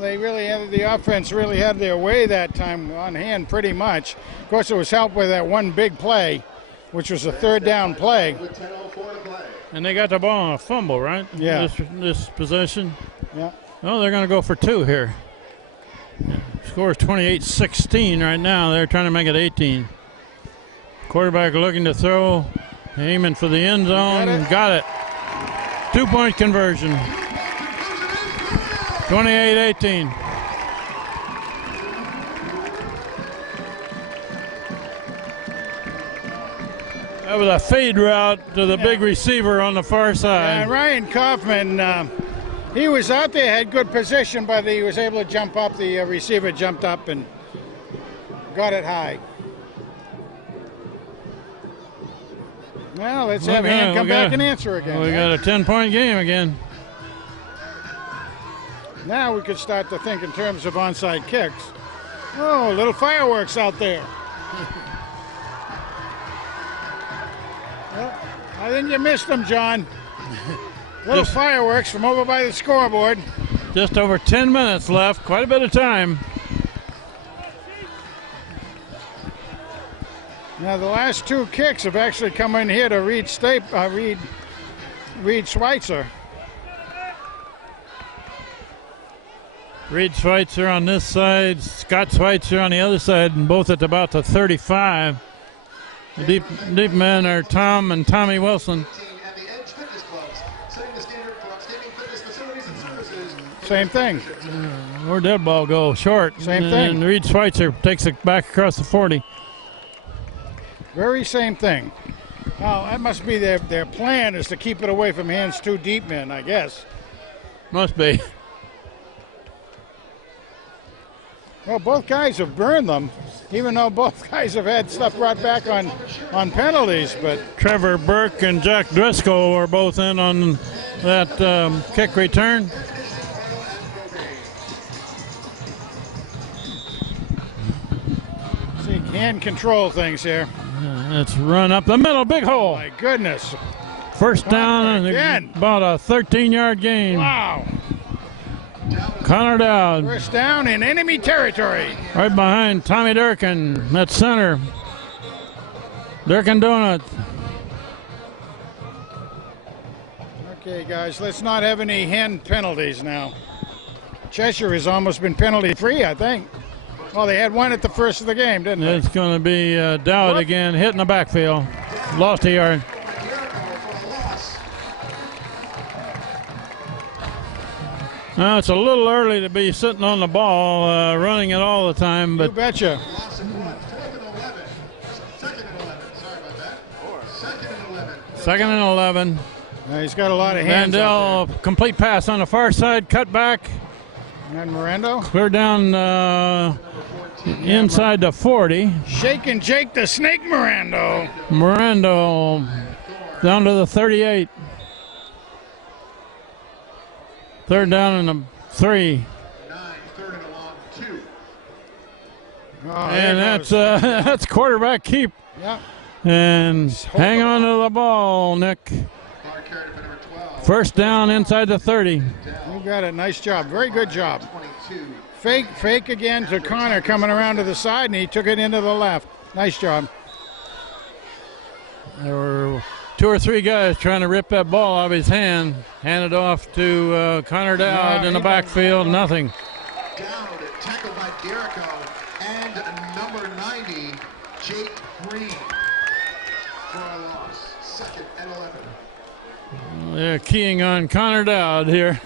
the offense really had their way that time on Hand pretty much. Of course, it was helped by that one big play, which was a 3rd down play. With 10:04 to play. And they got the ball on a fumble, right? Yeah. This possession. Yeah. Oh, they're going to go for 2 here. Score is 28-16 right now. They're trying to make it 18. Quarterback looking to throw. Aiming for the end zone. Got it. 2-point conversion. 28-18. That was a fade route to the big receiver on the far side. Ryan Kaufman, he was out there, had good position, but he was able to jump up. The receiver jumped up and got it high. Well, let's have Hand come back and answer again. We got a 10-point game again. Now we could start to think in terms of onside kicks. Oh, little fireworks out there. Well, I think you missed them, John. Little fireworks from over by the scoreboard. Just over 10 minutes left. Quite a bit of time. Now the last 2 kicks have actually come in here to Reed Schweitzer. Reed Schweitzer on this side, Scott Schweitzer on the other side, and both at about the 35. The deep men are Tom and Tommy Wilson. Same thing. Where'd that ball go? Short. Same thing. And Reed Schweitzer takes it back across the 40. Very same thing. Now that must be their plan, is to keep it away from Hand's 2 deep men, I guess. Must be. Well, both guys have burned them, even though both guys have had stuff brought back on penalties. But Trevor Burke and Jack Driscoll are both in on that kick return. See, Hand control things here. Let's run up the middle, big hole. My goodness. First down again. and about a 13-yard gain. Wow. Connor Dowd. First down in enemy territory. Right behind Tommy Durkin at center. Durkin Donut. Okay, guys, let's not have any Hand penalties now. Cheshire has almost been penalty-free, I think. Well, they had one at the first of the game, didn't they? It's going to be Dowd again, hitting the backfield. Lost a yard. Now, it's a little early to be sitting on the ball, running it all the time, but you betcha. Second and 11. He's got a lot of hands. Vandell, complete pass on the far side, cut back. And Mirando. Clear down inside the 40. Shake and Jake the Snake Mirando. Mirando down to the 38. Third down and a 3. Third and a long 2. Oh, And that's quarterback keep. Yeah. And hang on to the ball, Nick. First down inside the 30. You got it. Nice job. Very good job. Fake again to Connor coming around to the side, and he took it into the left. Nice job. There were 2 or 3 guys trying to rip that ball out of his hand. Handed off to Connor Dowd in the backfield. Nothing. Dowd tackled by Derrico and number 90, Jake Green, for a loss. Second and 11. They're keying on Connor Dowd here.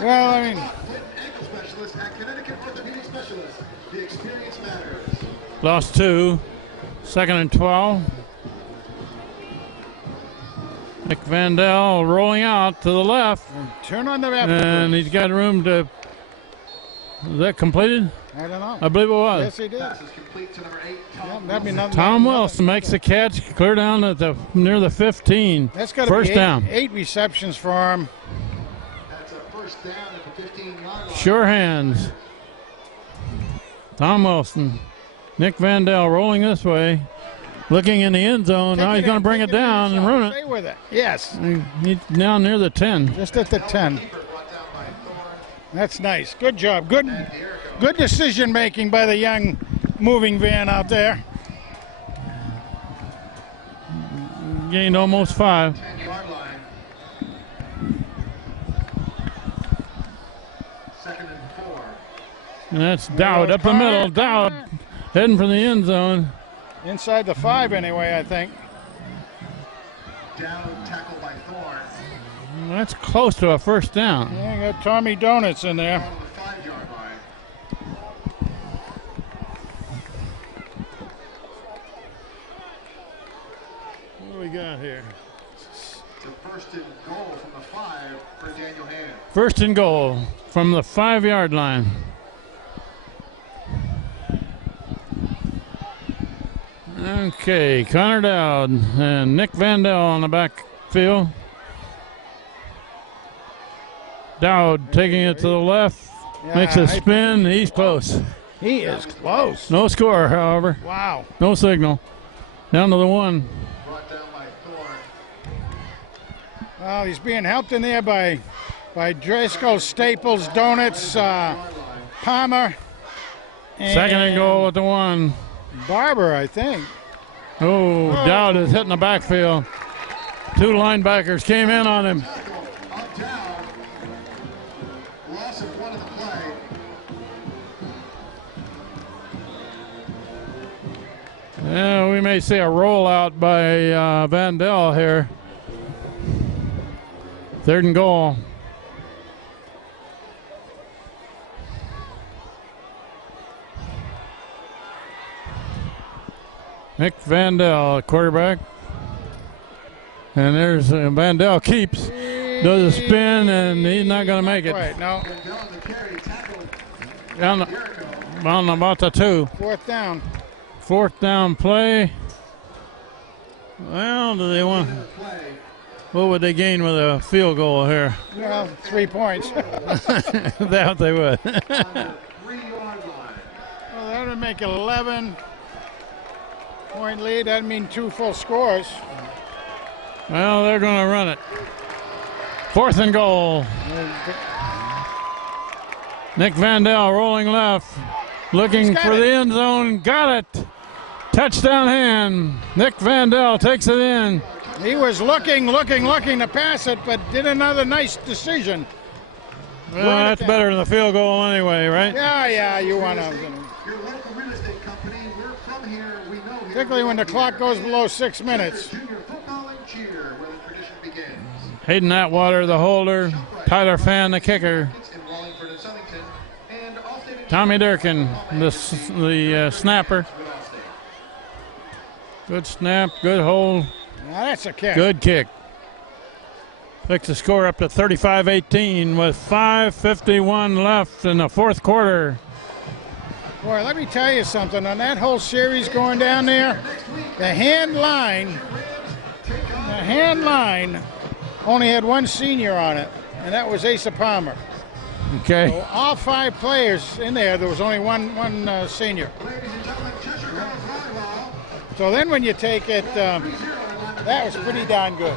Well, I mean, Ankle specialist at Connecticut Orthopedic Specialist. The experience matters. Lost 2. Second and 12. Nick Vandell rolling out to the left. turn on the map. And he's got room to. Is that completed? I don't know. I believe it was. Yes, he did. Pass is complete to number 8. Yeah, that'd be nothing. Tom Wilson makes the catch, clear down at the near the 15. That's got to First be down. 8 receptions for him. That's a first down at the 15-yard line. Sure hands. Tom Wilson. Nick Vandell rolling this way. Looking in the end zone. Now he's going to bring it down and run Stay it. with it. Yes. He's down near the 10. Just at the 10. That's nice. Good job. Good decision making by the young moving van out there. Gained almost 5. 10-yard line. Second and 4. And that's Dowd up the middle. Dowd heading for the end zone. Inside the 5 anyway, I think. Down tackle by Thorne. That's close to a first down. Yeah, you got Tommy Donuts in there. On the 5-yard line. What do we got here? The first and goal from the 5 for Daniel Hand. First and goal from the 5-yard line. Okay, Connor Dowd and Nick Vandell on the backfield. Dowd taking it to the left, makes a spin. He's close. He is close. No score, however. Wow. No signal. Down to the 1. Brought down by Thorne. Well, he's being helped in there by Driscoll, Staples, Donuts, Palmer. Second and goal at the 1. Barber, I think. Oh, Dowd is hitting the backfield. 2 linebackers came in on him. Up down. Loss of 1 in the play. Yeah, we may see a rollout by Vandell here. 3rd and goal. Nick Vandell, quarterback. And there's Vandell keeps, does a spin, and he's not going to make it. Right, no. Down the carry, tackle. Down about the 2. 4th down. 4th down play. Well, do they want? What would they gain with a field goal here? Well, 3 points. That they would. On the 3-yard line. Well, that would make 11-point lead. That'd mean 2 full scores. Well, they're going to run it. 4th and goal. Nick Vandell rolling left, looking for the end zone. Got it. Touchdown Hand. Nick Vandell takes it in. He was looking to pass it, but did another nice decision. Well, that's better than the field goal anyway, right? Yeah, you want to. Your local real estate company. We're from here. We know here. Particularly when the clock goes below 6 minutes. Junior football and cheer, where the tradition begins. Hayden Atwater, the holder. Tyler Fan, the kicker. In Wallingford and Southington, and Allstate. Tommy Durkin, the snapper. Good snap, good hold, Now that's a kick. good kick. Picks the score up to 35-18 with 5:51 left in the 4th quarter. Boy, let me tell you something. On that whole series going down there, the hand line only had 1 senior on it, and that was Asa Palmer. Okay. So all 5 players in there was only one senior. So then when you take it, that was pretty darn good.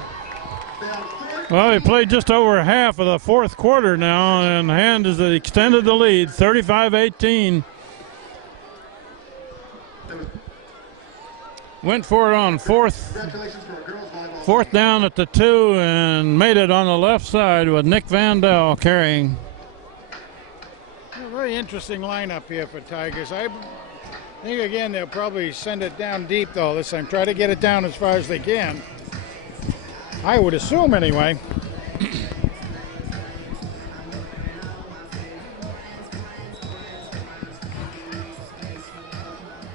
Well, we played just over half of the 4th quarter now, and Hand has extended the lead, 35-18. Went for it on 4th down at the 2 and made it on the left side with Nick Vandell carrying. A very interesting lineup here for Tigers. I think, again, they'll probably send it down deep, though, this time. Try to get it down as far as they can. I would assume, anyway.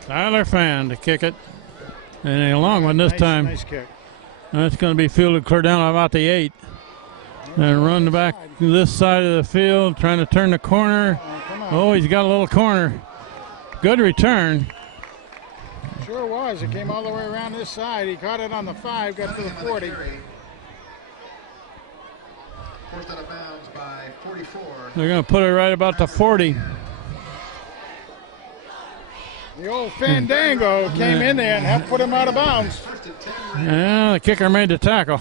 Tyler Fan to kick it. And a long one this time. Nice kick. That's going to be fielded clear down about the 8. And run back to this side of the field, trying to turn the corner. Oh, he's got a little corner. Good return. Sure was. It came all the way around this side. He caught it on the 5, got to the 40. Forced out of bounds by 44. They're going to put it right about the 40. The old Fandango came in there and helped put him out of bounds. Yeah, the kicker made the tackle.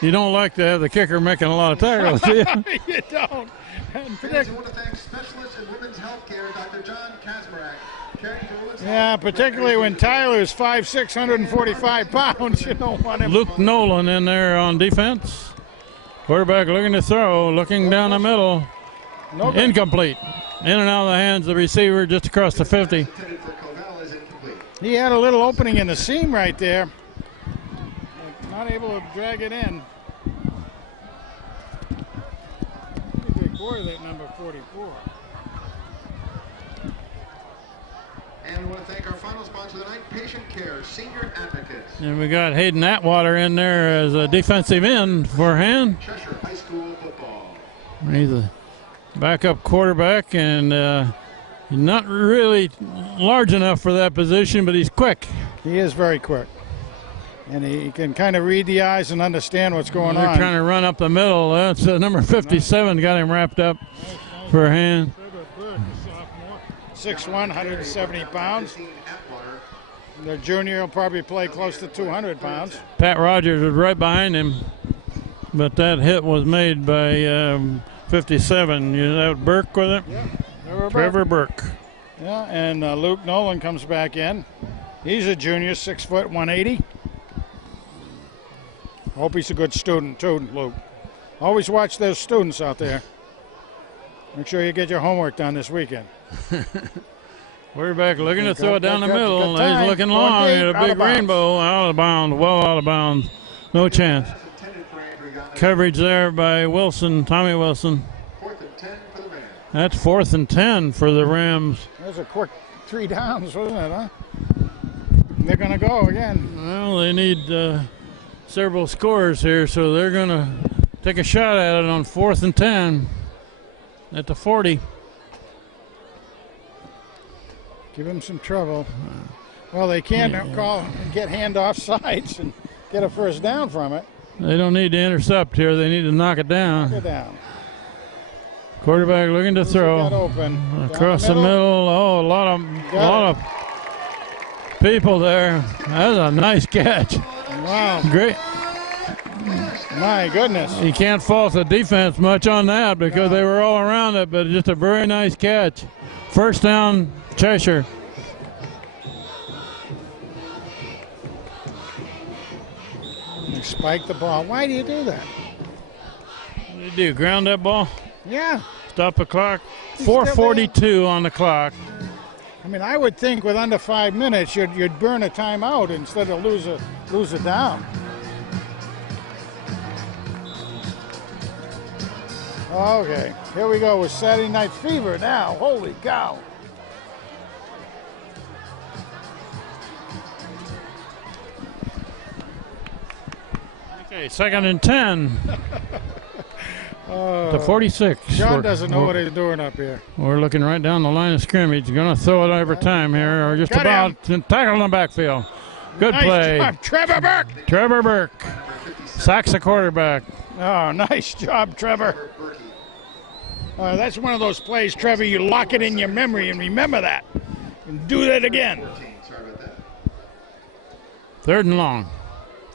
You don't like to have the kicker making a lot of tackles, do you? You don't. And I want to thank specialist in women's health care, Dr. John Kazmarek. yeah, particularly when Tyler's 5'6", 145 pounds. You don't want him. Luke Nolan in there on defense. Quarterback looking to throw, looking down the middle. Incomplete. In and out of the hands of the receiver just across the 50. He had a little opening in the seam right there. not able to drag it in. Big boy, that number 44. And we want to thank our final sponsor of the night, Patient Care Senior Advocates. And we got Hayden Atwater in there as a defensive end for hand. Cheshire High School football. He's a backup quarterback, and he's not really large enough for that position, but he's quick. He is very quick. And he can kind of read the eyes and understand what's going They're on. trying to run up the middle. That's number 57 got him wrapped up for a hand. 6'1", 170 pounds. The junior will probably play close to 200 pounds. Pat Rogers was right behind him, but that hit was made by 57. You know that Burke with it? Yeah, Trevor Burke. Yeah, and Luke Nolan comes back in. He's a junior, 6 foot, 180. Hope he's a good student too, Luke. Always watch those students out there. Make sure you get your homework done this weekend. Quarterback looking to throw it down the Good middle. time. He's looking Going long deep, at a out of big bounds. rainbow. Out of bounds, well out of bounds. No chance. Coverage there by Wilson, Tommy Wilson. 4th and 10 for the Rams. That's 4th and 10 for the Rams. There's a quick 3 downs, wasn't it, huh? They're going to go again. Well, they need several scores here, so they're going to take a shot at it on 4th and 10 at the 40. Give him some trouble. Well, they can get handoff sides and get a first down from it. They don't need to intercept here. They need to knock it down. Knock it down. Quarterback looking to Got throw open. across the middle. Oh, a lot of people there. That's a nice catch. Wow. Great. My goodness. You can't fault the defense much on that because they were all around it, but just a very nice catch. First down, Cheshire. You spike the ball. Why do you do that? What did you do? Ground that ball? Yeah. Stop the clock. He's still 4:42 on the clock. I mean, I would think with under 5 minutes, you'd burn a timeout instead of lose a down. Okay, here we go with Saturday Night Fever now. Holy cow. Okay, 2nd and 10 to 46. John doesn't know what he's doing up here. We're looking right down the line of scrimmage. Going to throw it every time here, or just Got about. Tackle in the backfield. Good Nice play. job, Trevor Burke. Trevor Burke sacks the quarterback. Oh, nice job, Trevor. That's one of those plays, Trevor, you lock it in your memory and remember that. And do that again. 14, sorry about that. 3rd and long.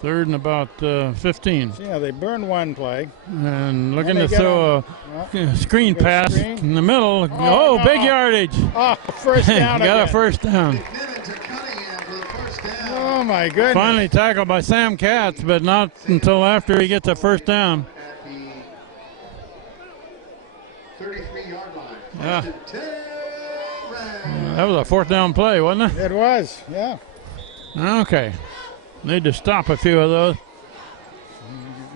3rd and about 15. Yeah, they burned one play. And looking they to get throw a screen Good pass screen. in the middle. Oh, Big no. yardage. Oh, first down Got a again. first down. McNiven to Cunningham for the first down. Oh, my goodness. Finally tackled by Sam Katz, but not until after he gets a first down. At the 33-yard line. Yeah. 1st and 10 Rams. That was a 4th down play, wasn't it? It was, yeah. Okay. Need to stop a few of those.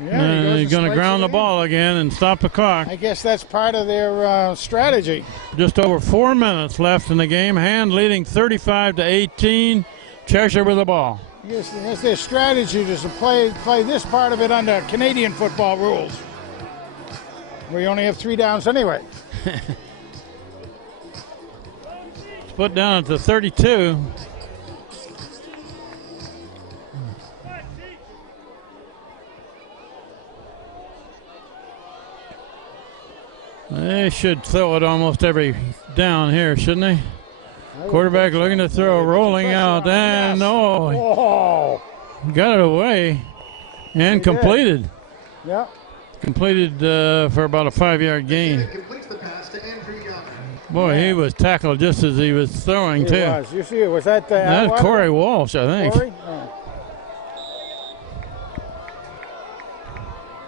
Yeah, He's going to ground the ball again and stop the clock. I guess that's part of their strategy. Just over 4 minutes left in the game. Hand leading 35-18. Cheshire with the ball. I guess that's their strategy, just to play this part of it under Canadian football rules. We only have 3 downs anyway. It's put down at the 32. They should throw it almost every down here, shouldn't they? Quarterback looking to throw, rolling out, and Oh, got it away and completed. yeah. Completed for about a 5-yard gain. Completes the pass to Andrew Young. Boy, he was tackled just as he was throwing, He too. was. You see it. Was that That's Atwater? Corey Walsh, I think. Corey? Oh.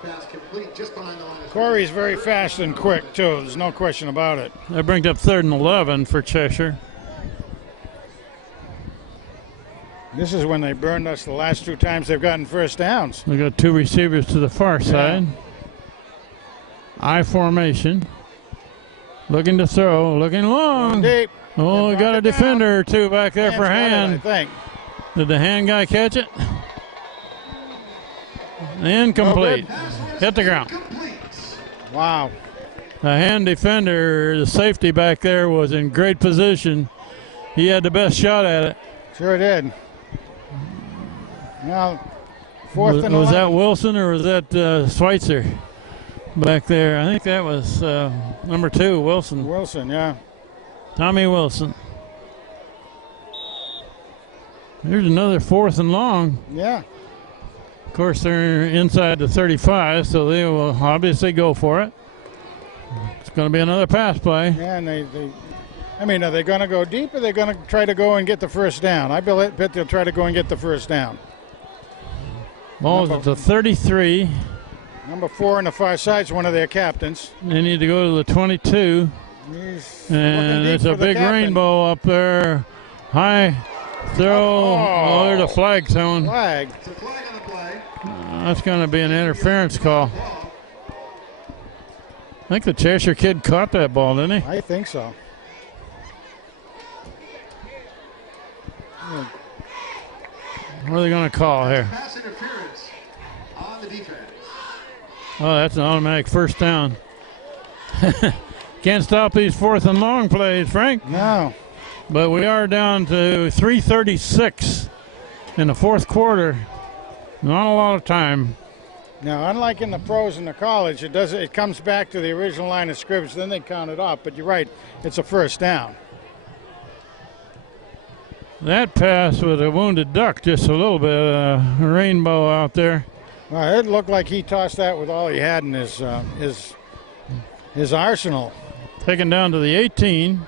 Pass complete just behind the line of Corey's very fast and quick, too. There's no question about it. That brings up 3rd and 11 for Cheshire. This is when they burned us the last 2 times they've gotten first downs. We got 2 receivers to the far side. I formation. Looking to throw, looking long. Deep. Oh, we got a defender or 2 back there for Hand's got it, Hand. I think. Did the Hand guy catch it? Incomplete. Hit the ground. Wow. The Hand defender, the safety back there, was in great position. He had the best shot at it. Sure did. Now, 4th and 11. Was that Wilson or was that Schweitzer back there? I think that was number 2, Wilson. Wilson, yeah. Tommy Wilson. Here's another 4th and long. Yeah. Of course, they're inside the 35, so they will obviously go for it. It's going to be another pass play. Yeah, and are they going to go deep or are they going to try to go and get the first down? I bet they'll try to go and get the first down. Ball's at the 33. Number 4 on the far side is one of their captains. They need to go to the 22. And it's a big rainbow up there. High throw. Oh, there's a flag thrown. Flag. It's a flag on the play. That's going to be an interference call. I think the Cheshire kid caught that ball, didn't he? I think so. What are they going to call here? Pass interference on the defense. Oh, that's an automatic first down. Can't stop these 4th and long plays, Frank. No. But we are down to 3:36 in the 4th quarter. Not a lot of time. Now, unlike in the pros and the college, it comes back to the original line of scrimmage, then they count it off. But you're right, it's a first down. That pass was a wounded duck, just a little bit. A rainbow out there. Well, it looked like he tossed that with all he had in his arsenal. Taken down to the 18.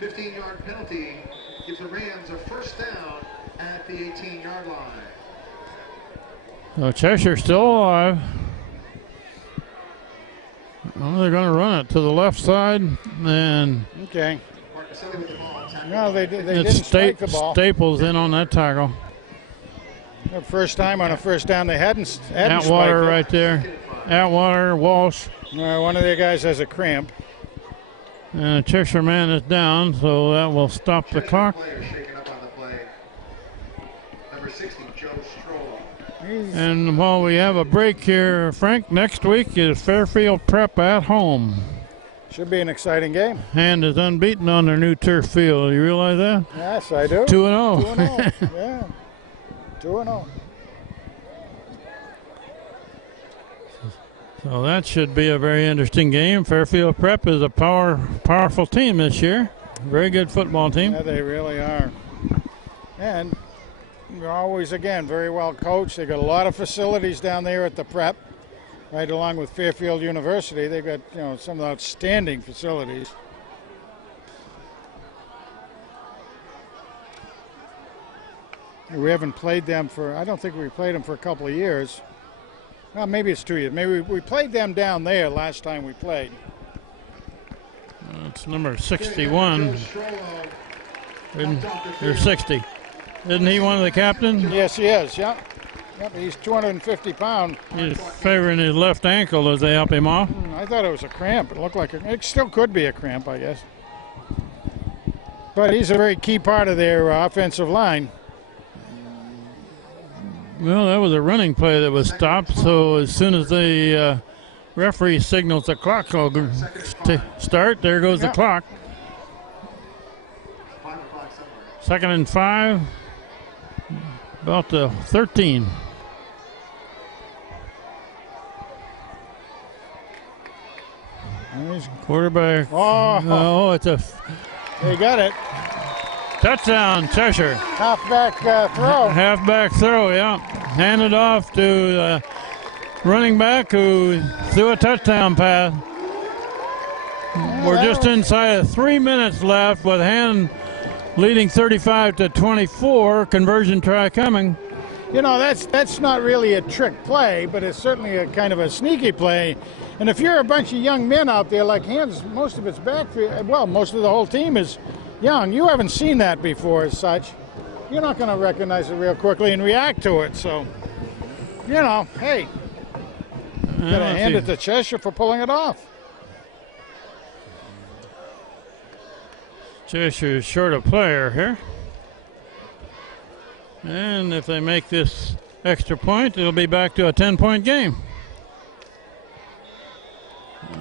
15-yard penalty gives the Rams a first down at the 18-yard line. So Cheshire still alive. Oh, they're going to run it to the left side, and okay. No, they didn't strike the ball. Staples in on that tackle. The first time on a first down they hadn't Atwater right there. Atwater, Walsh. One of their guys has a cramp. And the Cheshire man is down, so that will stop the clock. Number 60, Joe Stroll. And while we have a break here, Frank, next week is Fairfield Prep at home. Should be an exciting game. Hand is unbeaten on their new turf field. You realize that? Yes, I do. 2-0. 2-0. Yeah. 2-0. So that should be a very interesting game. Fairfield Prep is a powerful team this year. Very good football team. Yeah, they really are. And they're always, again, very well coached. They've got a lot of facilities down there at the Prep, right along with Fairfield University. They've got, some outstanding facilities. We haven't played them I don't think we played them for a couple of years. Well, maybe it's 2 years. Maybe we played them down there last time we played. It's number 61. Or 60. Isn't he one of the captains? Yes, he is, yeah. Yep, he's 250 pounds. He's favoring his left ankle as they help him off. I thought it was a cramp. It looked like it still could be a cramp, I guess. But he's a very key part of their offensive line. Well, that was a running play that was stopped, so as soon as the referee signals the clock will start, there goes the clock. 2nd and 5, about the 13. Quarterback. Oh, it's a. They got it. Touchdown, Cheshire. Halfback throw. Halfback throw, yeah. Handed off to the running back who threw a touchdown pass. We're just inside of 3 minutes left with Hand leading 35-24. Conversion try coming. That's not really a trick play, but it's certainly a kind of a sneaky play. And if you're a bunch of young men out there like Hand's, most of the whole team is young, you haven't seen that before as such. You're not going to recognize it real quickly and react to it. So, you know, hey, got to hand it to Cheshire for pulling it off. Cheshire is short a player here. And if they make this extra point, it'll be back to a 10-point game.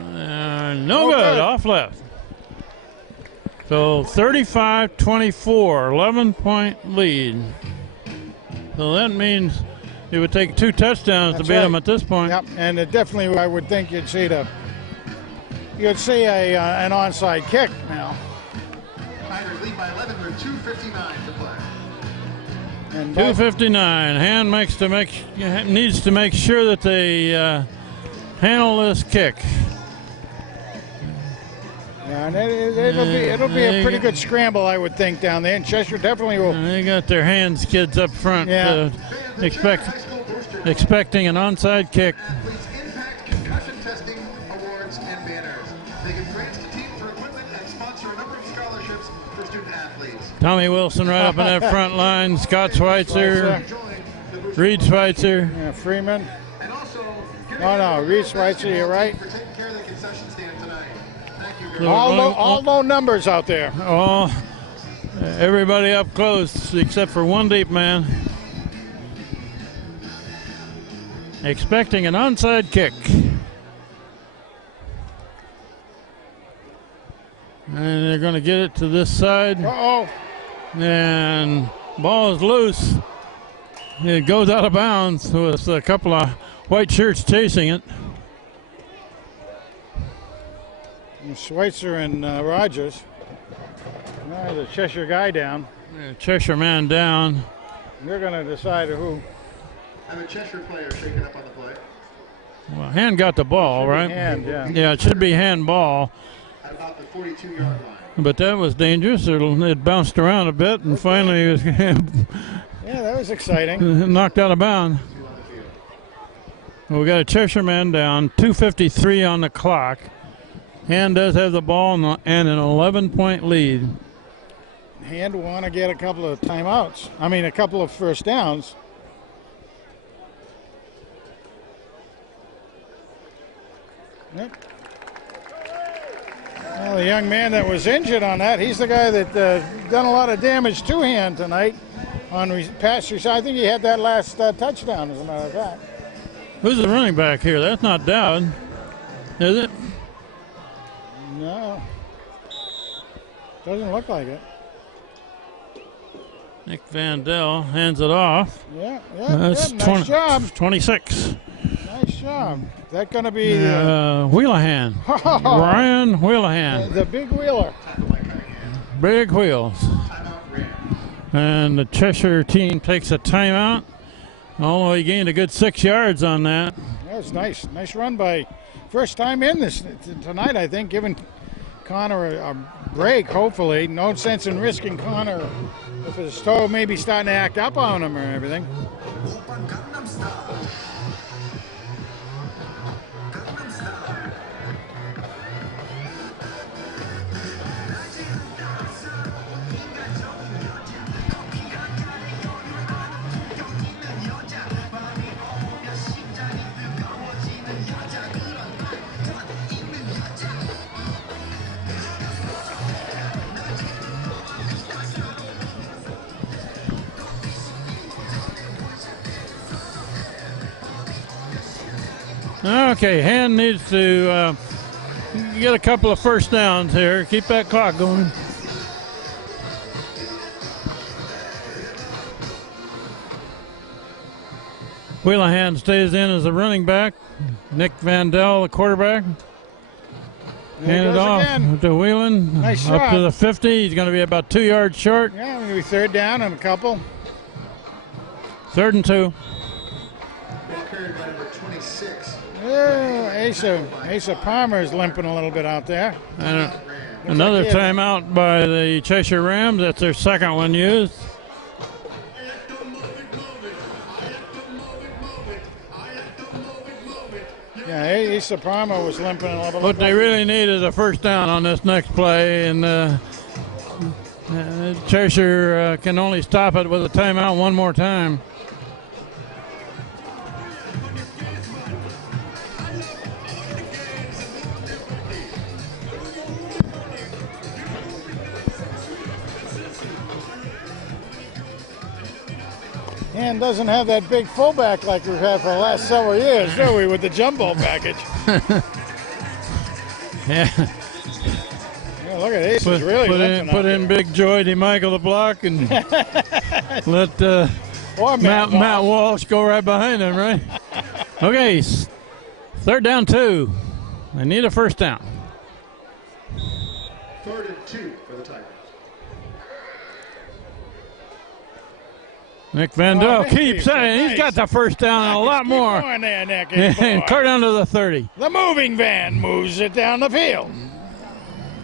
No good, off left. So 35-24, 11-point lead. So that means it would take 2 touchdowns to beat them at this point. Yep, and it definitely, I would think you'd see an onside kick now. Tigers lead by 11 with 2:59 to play. And 2:59. Hand needs to make sure that they handle this kick. Yeah, and it'll be a pretty good scramble, I would think, down there. And Cheshire definitely will. They got their hands kids up front, expecting an onside kick. Athletes Impact Concussion Testing Awards and banners. They can grant the team for equipment and sponsor a number of scholarships for student athletes. Tommy Wilson right up in that front line. Scott Schweitzer, Reed Schweitzer. Yeah, Freeman. And also, Reed Schweitzer, you're right. for taking care of the concession stand tonight. Thank you very much. All low numbers out there. Oh, everybody up close except for one deep man. Expecting an onside kick. And they're going to get it to this side. Uh-oh. And ball is loose. It goes out of bounds with a couple of white shirts chasing it. Schweitzer and Rogers. The Cheshire guy down. Cheshire man down. They're going to decide who. Have a Cheshire player shaken up on the play. Well, Hand got the ball, right? Hand, yeah. Yeah, it should be handball. At about the 42-yard line. But that was dangerous. It bounced around a bit and finally it was Yeah, that was exciting. knocked out of bounds. Well, we got a Cheshire man down, 2:53 on the clock. Hand does have the ball and an 11-point lead. Hand want to get a couple of timeouts. I mean, a couple of first downs. Yep. Well, the young man that was injured on that, he's the guy that done a lot of damage to Hand tonight on pass receive. I think he had that last touchdown, as a matter of fact. Who's the running back here? That's not Dowd, is it? No. Doesn't look like it. Nick Vandell hands it off. Yeah, That's nice job. 26. Nice job. Is that going to be Wheelahan. Ryan Wheelahan. the big wheeler? Big wheels. And the Cheshire team takes a timeout. Although he gained a good 6 yards on that. That was nice. Nice run by first time in this tonight, I think, giving Connor a break, hopefully. No sense in risking Connor if his toe maybe starting to act up on him or everything. Okay, Hand needs to get a couple of first downs here. Keep that clock going. Wheelahan stays in as a running back. Nick Vandell, the quarterback. Hand it off to Whelan. Nice up shot. to the 50. He's going to be about 2 yards short. Yeah, maybe third down and a couple. 3rd and 2. Ball carried by number 26. Oh, Asa Palmer is limping a little bit out there. And another timeout by the Cheshire Rams. That's their second one used. Yeah, Asa Palmer was limping a little bit. What they really need is a first down on this next play, and Cheshire can only stop it with a timeout one more time. And doesn't have that big fullback like we've had for the last several years, do we, with the jumbo package? Yeah. Yeah, look at Ace is really put in Big Joy DeMichael the block and let Matt Walsh go right behind him, right? Okay, third down 2. They need a first down. 3rd and 2 for the Tigers. Nick Vandell keeps saying he's got the first down and a lot more. Going there, Nick. And clear down to the 30. The moving van moves it down the field.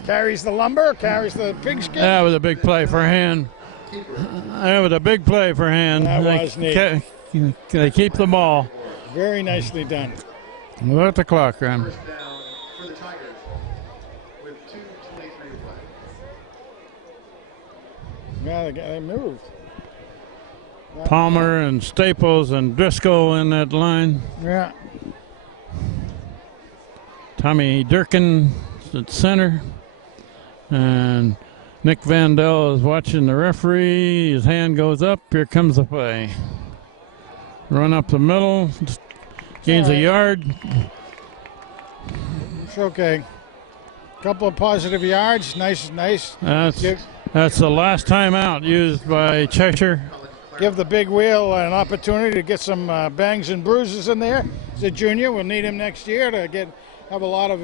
Carries the lumber, carries the pigskin. That was a big play for hand. That was a big play for hand. That was neat. They keep the ball. Very nicely done. Let the clock run. First down for the Tigers with 2:23 to play. Yeah, they moved. Palmer and Staples and Driscoll in that line. Yeah. Tommy Durkin at center. And Nick Vandell is watching the referee. His hand goes up. Here comes the play. Run up the middle. Gains a yard. It's okay. Couple of positive yards. Nice. That's the last time out used by Cheshire. Give the big wheel an opportunity to get some bangs and bruises in there. He's a junior. We'll need him next year to have a lot of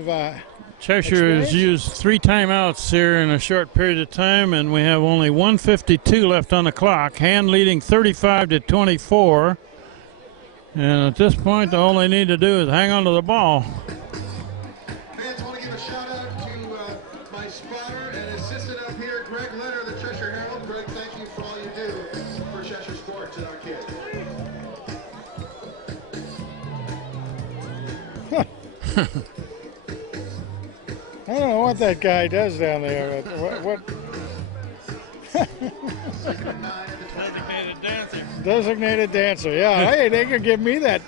Cheshire has used 3 timeouts here in a short period of time, and we have only 1:52 left on the clock. Hand leading 35-24. And at this point, all they need to do is hang on to the ball. Fans, want to give a shout out to my spotter and assistant up here, Greg Leonard of the Cheshire Herald. Greg, thank you for all you do for Cheshire sports and our kids. I don't know what that guy does down there. What? Designated dancer. Designated dancer. Yeah, hey, they can give me that.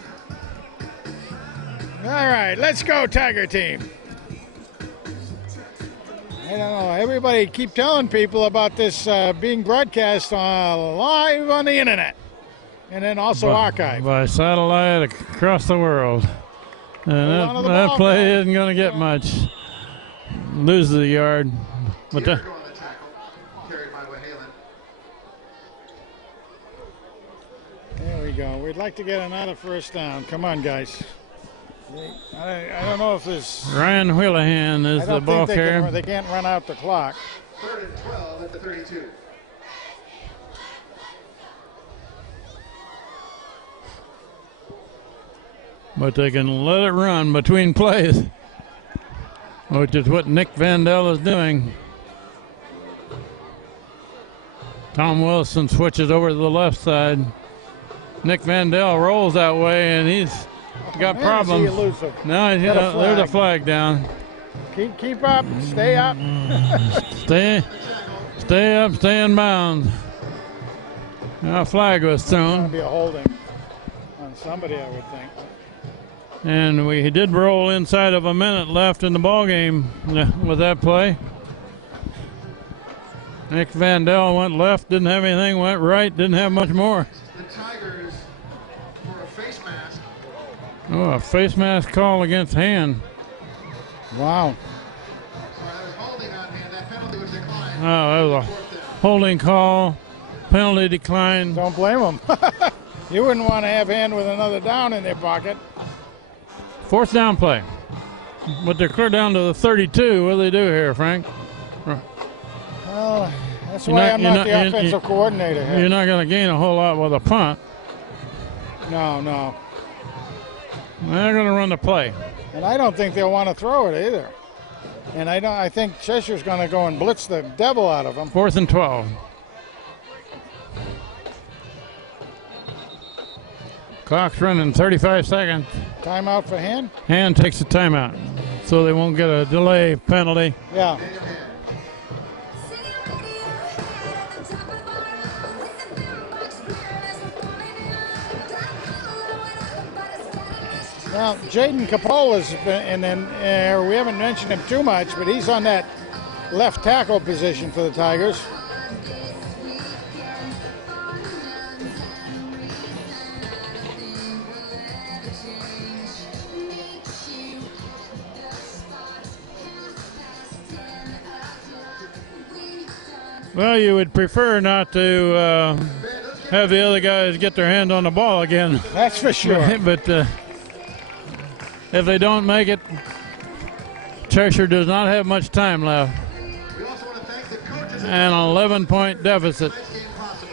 All right, let's go, Tiger team. I don't know. Everybody keep telling people about this being broadcast live on the internet, and then also archived by satellite across the world. And that play isn't going to get much. Loses the yard. But On the tackle, carried by Wahalen. There we go. We'd like to get another first down. Come on, guys. I don't know if this. Ryan Wheelahan is the ball carrier. They can't run out the clock. 3rd and 12 at the 32. But they can let it run between plays, which is what Nick Vandell is doing. Tom Wilson switches over to the left side. Nick Vandell rolls that way, and he's got problems. No, there's a flag down. Keep up. Stay up. Stay up. Stay in bounds. A flag was thrown. Be a holding on somebody, I would think. And we did roll inside of a minute left in the ball game with that play. Nick Vandell went left, didn't have anything, went right, didn't have much more. The Tigers for a face mask. Oh, a face mask call against Hand. Wow. Sorry, that was holding on Hand. That penalty was declined. Oh, that was a holding call, penalty declined. Don't blame them. You wouldn't want to have Hand with another down in their pocket. 4th down play. But they're clear down to the 32. What do they do here, Frank? Well, that's why I'm not the offensive coordinator here. You're not going to gain a whole lot with a punt. No. They're going to run the play. And I don't think they'll want to throw it either. And I think Cheshire's going to go and blitz the devil out of them. 4th and 12. Clock's running 35 seconds. Timeout for Hand? Hand takes a timeout, so they won't get a delay penalty. Yeah. Well, Jaden Capola's been, and then we haven't mentioned him too much, but he's on that left tackle position for the Tigers. Well, you would prefer not to have the other guys get their hand on the ball again. That's for sure. But if they don't make it, Cheshire does not have much time left. We also want to thank the coaches And an 11-point deficit. best game possible.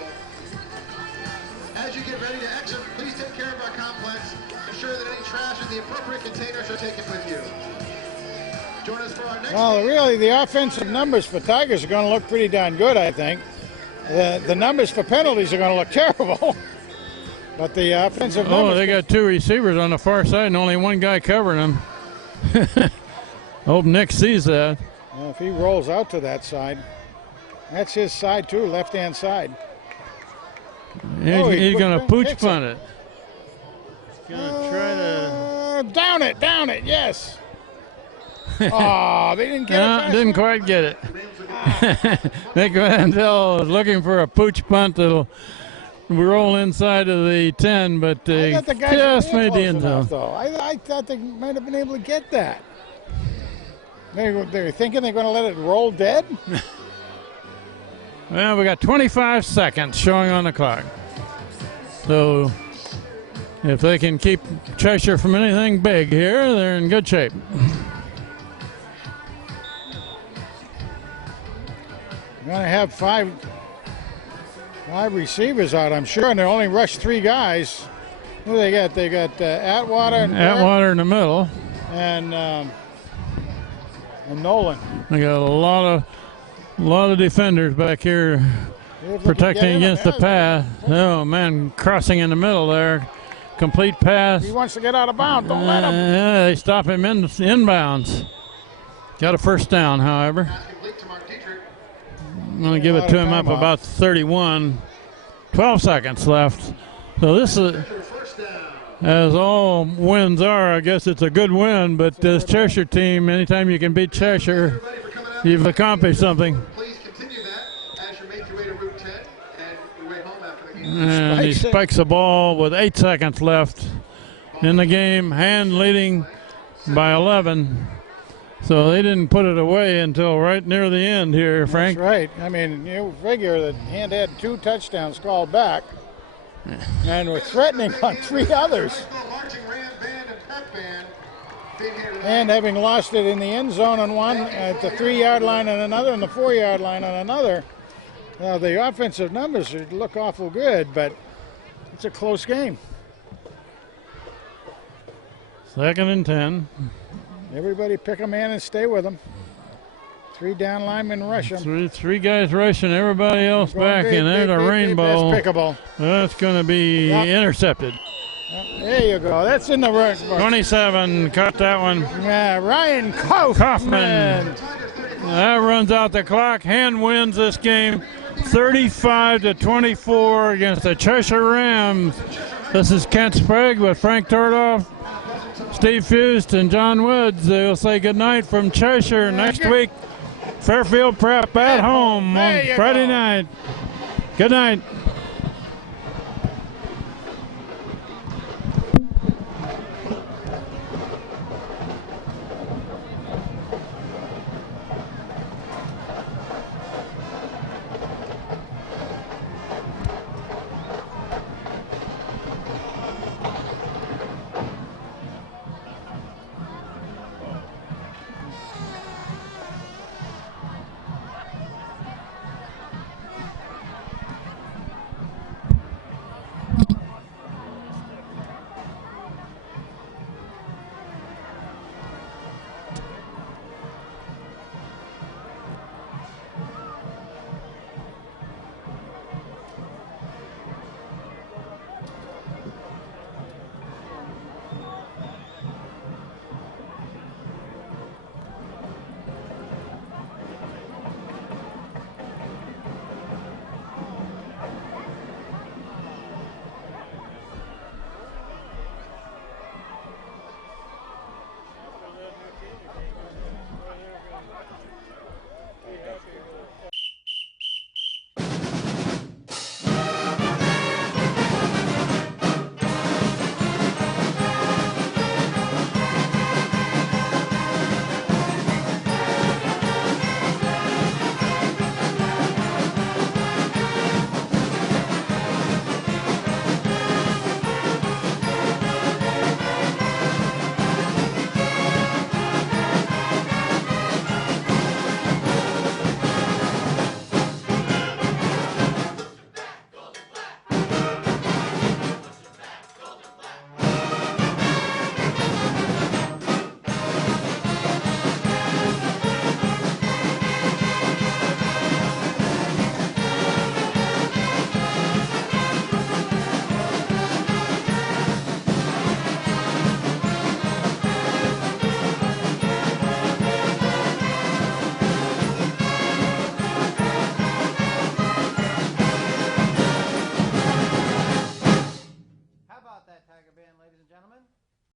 As you get ready to exit, please take care of our complex. Ensure that any trash in the appropriate containers are taken with you. Join us for our next Well, really, the offensive numbers for Tigers are going to look pretty darn good, I think. The numbers for penalties are going to look terrible. But the offensive numbers... Oh, they got two receivers on the far side and only one guy covering them. Hope Nick sees that. Well, if he rolls out to that side, that's his side too, left-hand side. He's going to pooch kicks punt it. He's going to try to... Down it, yes. Oh, they didn't get it. No, fast didn't enough. quite get it. Nick Vandell is looking for a pooch punt that'll roll inside of the 10, but I thought the guys just were made the close end enough, zone. though. I thought they might have been able to get that. They're thinking they're going to let it roll dead? Well, we got 25 seconds showing on the clock. So if they can keep Cheshire from anything big here, they're in good shape. Going to have five receivers out, I'm sure, and they only rushed three guys. Who do they got? They got Atwater and Atwater in the middle. and Nolan. They got a lot of defenders back here protecting against the pass. Oh man, crossing in the middle there. Complete pass. He wants to get out of bounds. Don't let him. Yeah, they stop him inbounds. Got a first down, however. I'm going to give it to him up about 31. 12 seconds left. So this is, as all wins are, I guess it's a good win, but this Cheshire team, anytime you can beat Cheshire, you've accomplished something. Please continue that as you make your way to Route 10 and your way home after the game. And he spikes the ball with 8 seconds left in the game, Hand leading by 11. So they didn't put it away until right near the end here, Frank. That's right. I mean, you figure that Hand had 2 touchdowns called back and were threatening on 3 others. And having lost it in the end zone on one, at the 3-yard line on another, and the 4-yard line on another. Now, the offensive numbers look awful good, but it's a close game. 2nd and 10. Everybody pick a man and stay with them. 3 down linemen rush them. Three guys rushing, everybody else back, and there's a rainbow. That's pickable. That's going to be intercepted. There you go. That's in the rush. 27, caught that one. Yeah, Ryan Kaufman. That runs out the clock. Hand wins this game 35-24 against the Cheshire Rams. This is Kent Sprague with Frank Tordoff, Steve Fust, and John Woods. They'll say goodnight from Cheshire. Next week, Fairfield Prep at home on Friday night. Good night.